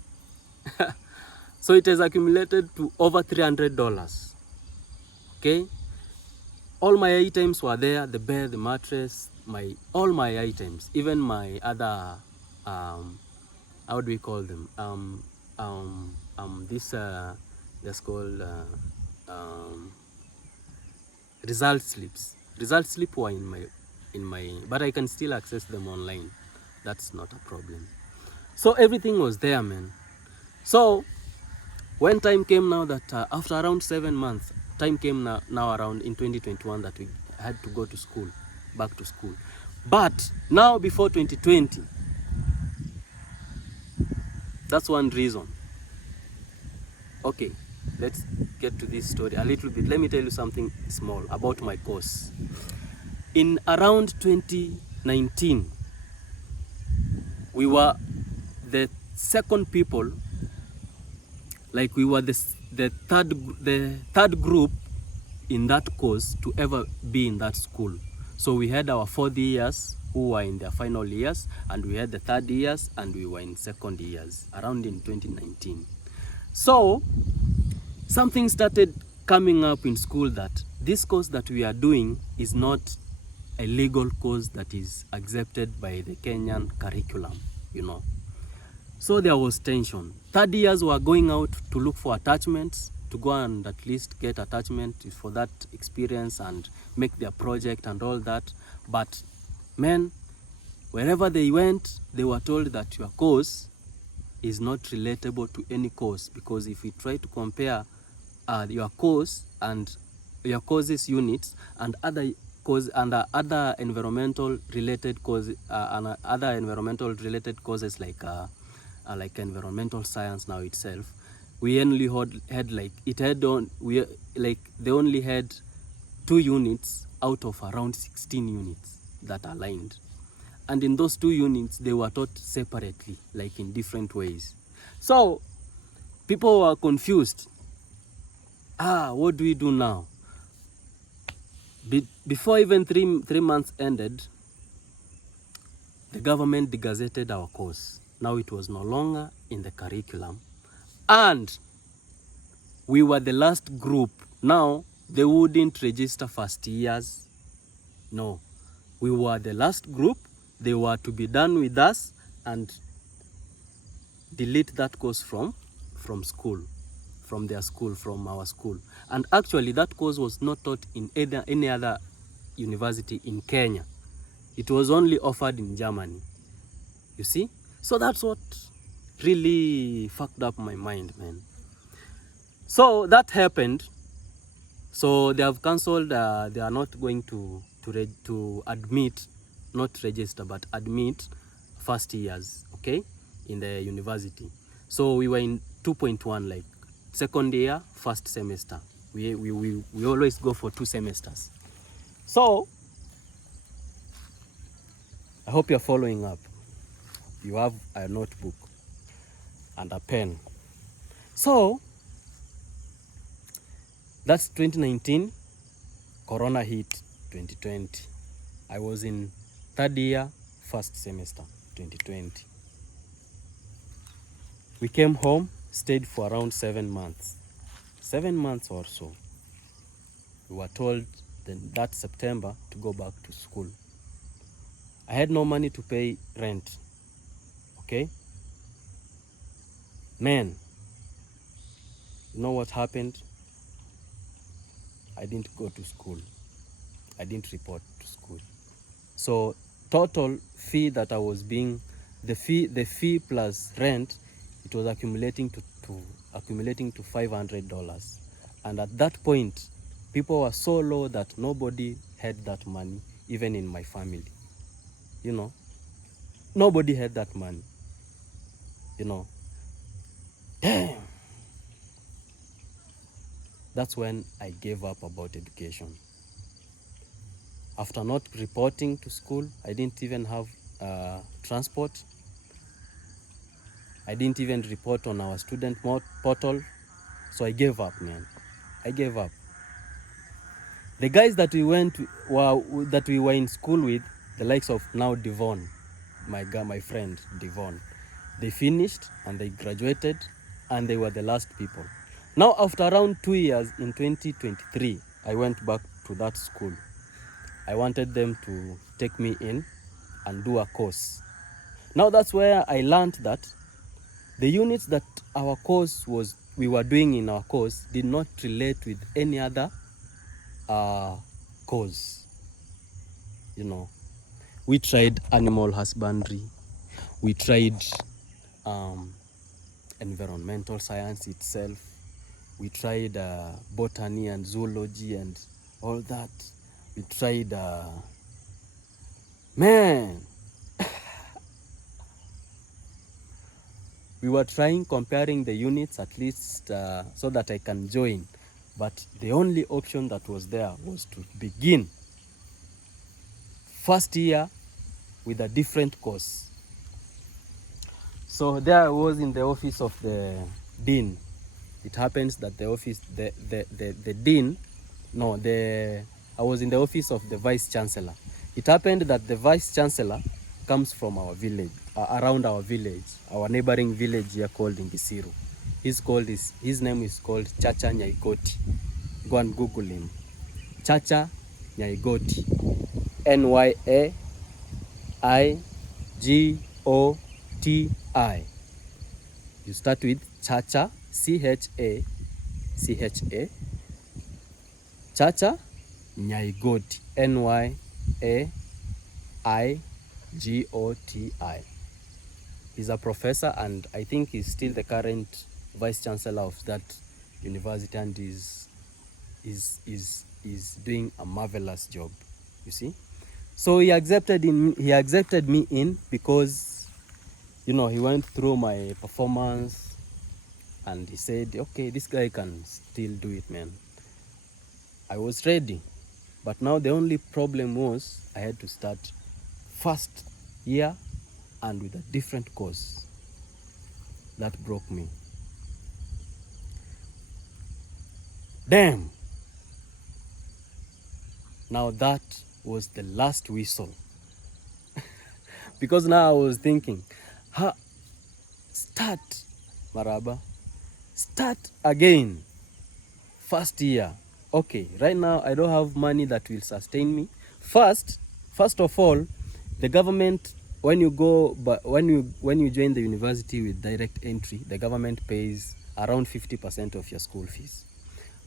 So it has accumulated to over $300. Okay? All my items were there, the bed, the mattress, all my items, even my other how do we call them? That's called result slips. Result slip were in my, but I can still access them online. That's not a problem. So everything was there, man. So when time came now that after around 7 months, time came now around in 2021 that we had to go to school, back to school. But now before 2020, that's one reason. Okay, let's get to this story a little bit. Let me tell you something small about my course. In around 2019, we were second people, like we were the third group in that course to ever be in that school. So we had our fourth years who were in their final years, and we had the third years, and we were in second years around in 2019. So something started coming up in school that this course that we are doing is not a legal course that is accepted by the Kenyan curriculum, you know. So there was tension. Third years were going out to look for attachments, to go and at least get attachment for that experience and make their project and all that. But man, wherever they went, they were told that your course is not relatable to any course, because if we try to compare your course and your courses units and other course and other environmental related courses and other environmental related courses like environmental science now itself, we only had like it had on we like they only had 2 units out of around 16 units that aligned, and in those 2 units they were taught separately, like in different ways. So people were confused. What do we do now? Before even three months ended, the government degazetted our course. Now it was no longer in the curriculum, and we were the last group. Now they wouldn't register first years. No, we were the last group. They were to be done with us and delete that course from school, from their school, from our school. And actually that course was not taught in any other university in Kenya. It was only offered in Germany, you see. So that's what really fucked up my mind, man. So that happened. So they have cancelled. They are not going to admit, not register, but admit first years, okay, in the university. So we were in 2.1, like second year, first semester. We always go for 2 semesters. So I hope you're following up. You have a notebook and a pen. So that's 2019. Corona hit 2020. I was in third year, first semester, 2020. We came home, stayed for around 7 months. 7 months or so. We were told that September to go back to school. I had no money to pay rent. Okay? Man, you know what happened? I didn't go to school. I didn't report to school. So total fee that I was being, the fee plus rent, it was accumulating to $500. And at that point, people were so low that nobody had that money, even in my family. You know, nobody had that money. You know, damn. That's when I gave up about education. After not reporting to school, I didn't even have transport. I didn't even report on our student portal. So I gave up, man. I gave up. The guys that we were in school with, the likes of now Devon, my friend Devon, they finished and they graduated, and they were the last people. Now after around 2 years, in 2023, I went back to that school. I wanted them to take me in and do a course. Now that's where I learned that the units that we were doing in our course did not relate with any other course. You know, we tried animal husbandry, we tried environmental science itself, we tried botany and zoology and all that. We tried man, we were trying comparing the units at least so that I can join, but the only option that was there was to begin first year with a different course. So there I was in the office of the dean. It happens that the office, the dean, no, I was in the office of the vice chancellor. It happened that the vice chancellor comes from our village, around our village, our neighboring village here called Ngisiru. His name is called Chacha Nyaigoti. Go and Google him. Chacha Nyaigoti. Nyaigoti. You start with Chacha, Chacha, Chacha Nyaigoti, Nyaigoti. He's a professor, and I think he's still the current vice chancellor of that university, and is doing a marvelous job, you see. So he accepted me in because, you know, he went through my performance and he said, okay, this guy can still do it, man. I was ready, but now the only problem was I had to start first year and with a different course. That broke me. Damn. Now that was the last whistle. Because now I was thinking, start, Maraba, start again. First year. Okay, right now I don't have money that will sustain me. First of all, the government, when you join the university with direct entry, the government pays around 50% of your school fees.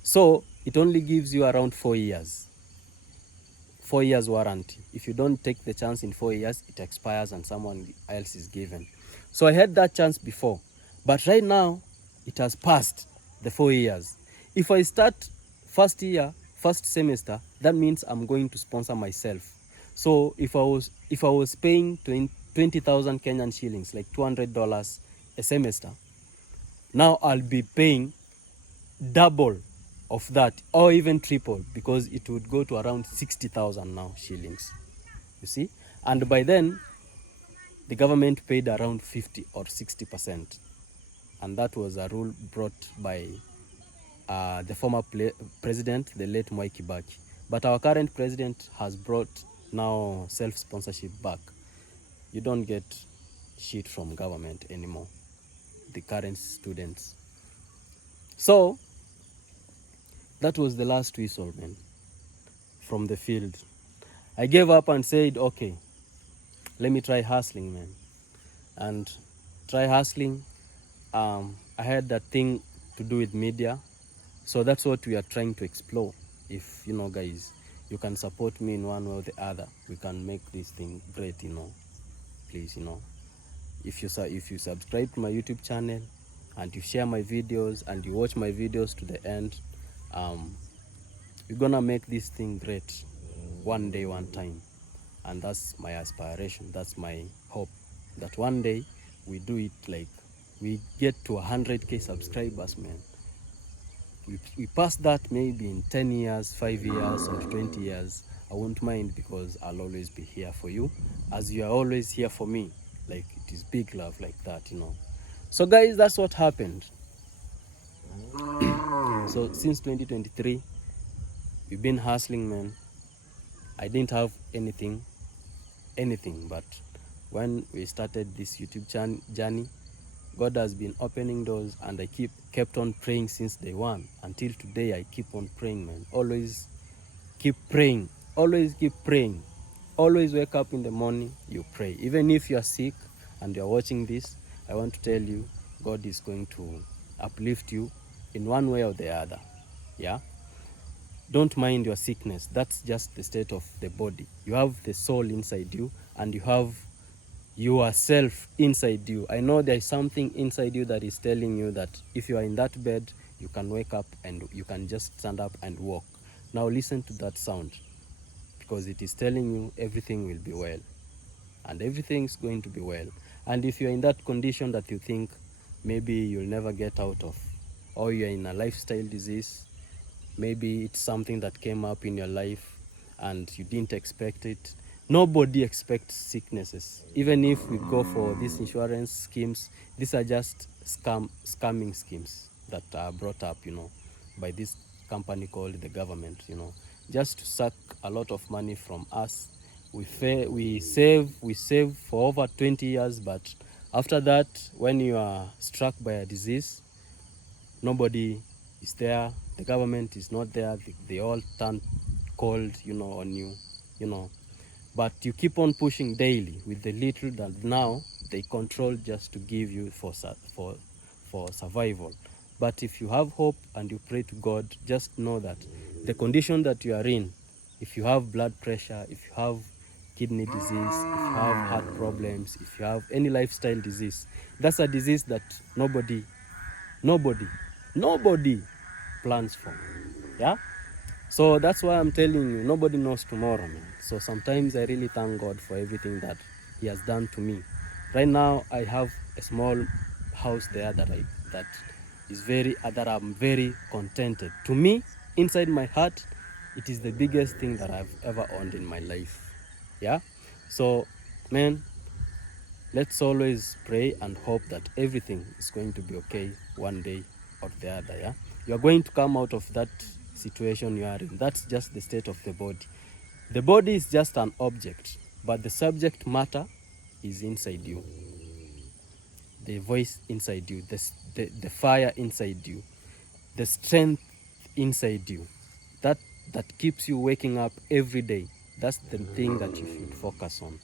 So it only gives you around 4 years. 4 years warranty. If you don't take the chance in 4 years, it expires and someone else is given. So I had that chance before, but right now it has passed the 4 years. If I start first semester, that means I'm going to sponsor myself. So if I was paying 20,000 Kenyan shillings, like $200 a semester, now I'll be paying double of that, or even triple, because it would go to around 60,000 now shillings, you see. And by then the government paid around 50 or 60%, and that was a rule brought by the former president, the late Mwai Kibaki. But our current president has brought now self-sponsorship back. You don't get shit from government anymore, the current students. So that was the last whistle, man, from the field. I gave up and said, okay, let me try hustling, man. And try hustling. I had that thing to do with media. So that's what we are trying to explore. If, you know, guys, you can support me in one way or the other, we can make this thing great, you know. Please, you know. If you subscribe to my YouTube channel and you share my videos and you watch my videos to the end, we're gonna make this thing great one day, one time. And that's my aspiration, that's my hope, that one day we do it, like we get to 100K subscribers, man. We pass that maybe in 10 years, 5 years, or 20 years. I won't mind, because I'll always be here for you, as you are always here for me. Like, it is big love like that, you know. So guys, that's what happened. So since 2023, we've been hustling, man. I didn't have anything, but when we started this YouTube journey, God has been opening doors, and I kept on praying since day one until today. I keep on praying, man. Always keep praying. Always keep praying. Always wake up in the morning, you pray. Even if you are sick and you are watching this, I want to tell you, God is going to uplift you in one way or the other. Yeah? Don't mind your sickness. That's just the state of the body. You have the soul inside you, and you have yourself inside you. I know there is something inside you that is telling you that if you are in that bed, you can wake up and you can just stand up and walk. Now listen to that sound, because it is telling you everything will be well, and everything's going to be well. And if you're in that condition that you think maybe you'll never get out of, or you're in a lifestyle disease, maybe it's something that came up in your life and you didn't expect it, Nobody expects sicknesses. Even if we go for these insurance schemes, these are just scamming schemes that are brought up, by this company called the government, just to suck a lot of money from us. We save for over 20 years, but after that, when you are struck by a disease, nobody is there. The government is not there. They all turn cold, on you, but you keep on pushing daily with the little that now they control just to give you for survival. But if you have hope and you pray to God, just know that the condition that you are in, if you have blood pressure, if you have kidney disease, if you have heart problems, if you have any lifestyle disease, that's a disease that nobody plans for. Yeah. So that's why I'm telling you, nobody knows tomorrow, man. So sometimes I really thank God for everything that he has done to me. Right now I have a small house there that I'm very contented. To me, inside my heart, it is the biggest thing that I've ever owned in my life. Yeah. So, man, let's always pray and hope that everything is going to be okay one day or the other. Yeah. You are going to come out of that situation you are in. That's just the state of the body. The body is just an object, but the subject matter is inside you. The voice inside you, the fire inside you, the strength inside you, that keeps you waking up every day. That's the thing that you should focus on.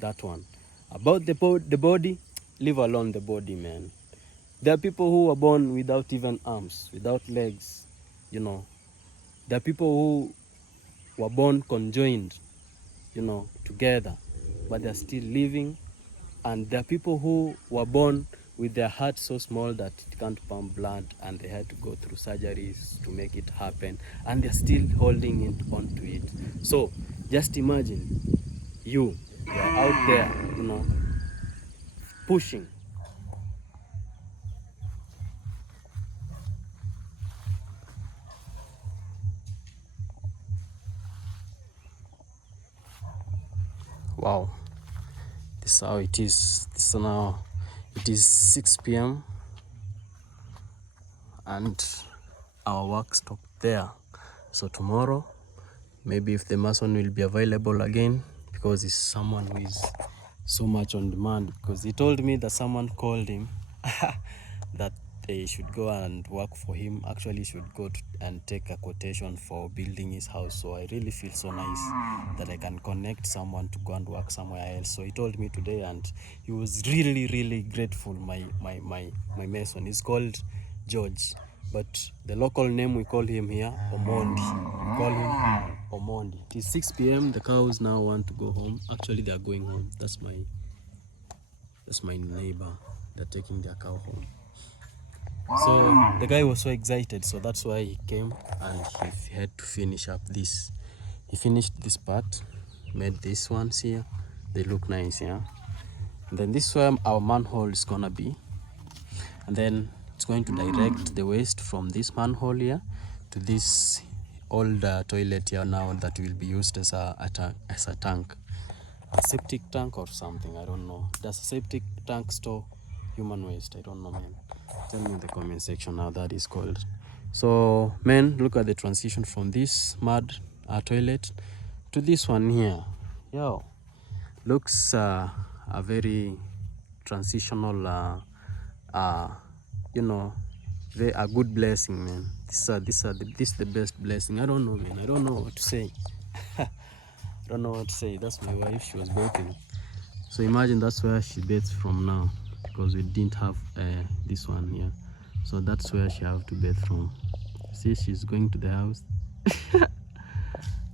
That one. About the body, leave alone the body, man. There are people who are born without even arms, without legs, There are people who were born conjoined, together, but they're still living. And there are people who were born with their heart so small that it can't pump blood, and they had to go through surgeries to make it happen, and they're still holding on to it. So just imagine you're out there, pushing. Wow, this is how it is. It is 6 p.m. and our work stopped there. So tomorrow, maybe if the mason will be available again, because he's someone who is so much on demand, because he told me that someone called him that they should go and work for him. Actually, should go and take a quotation for building his house. So I really feel so nice that I can connect someone to go and work somewhere else. So he told me today, and he was really, really grateful. My mason is called George, but the local name we call him here, Omondi. We call him Omondi. It is 6 p.m. The cows now want to go home. Actually, they are going home. That's my neighbor. They're taking their cow home. So the guy was so excited, so that's why he came, and he had to finish up this. He finished this part, made these ones here. They look nice, yeah. And then this way our manhole is gonna be, and then it's going to direct the waste from this manhole here to this old toilet here now that will be used as a tank, a septic tank or something. I don't know. Does a septic tank store human waste? I don't know, man. Tell me in the comment section how that is called. So, man, look at the transition from this mud toilet to this one here. Yo, looks a very transitional, a good blessing, man. This is the best blessing. I don't know, man. I don't know what to say. I don't know what to say. That's my wife. She was bathing. So imagine that's where she bathes from now, because we didn't have this one here. So that's where she have to bathe from. See, she's going to the house.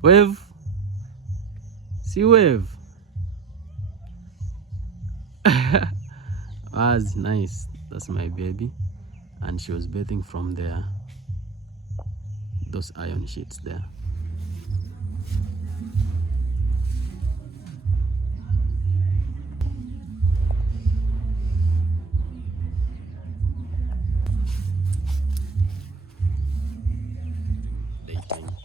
Wave. See, wave. That's nice. That's my baby. And she was bathing from there. Those iron sheets there. Daytime.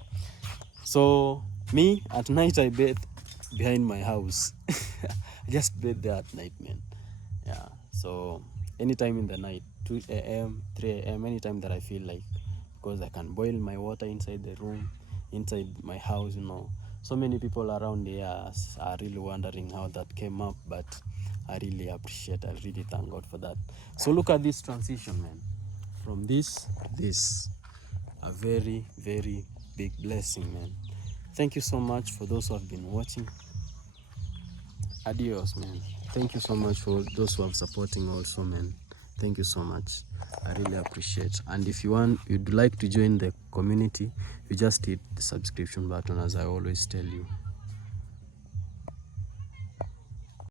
So me at night I bathe behind my house. I just bathe there at night, man. Yeah, so anytime in the night, 2 a.m., 3 a.m., anytime that I feel like, because I can boil my water inside the room, inside my house, you know. So many people around here are really wondering how that came up, but I really appreciate, I really thank God for that. So look at this transition, man. From this, a very, very big blessing, man. Thank you so much for those who have been watching. Adios, man. Thank you so much for those who are supporting also, man. Thank you so much. I really appreciate. And if you'd like to join the community, you just hit the subscription button, as I always tell you.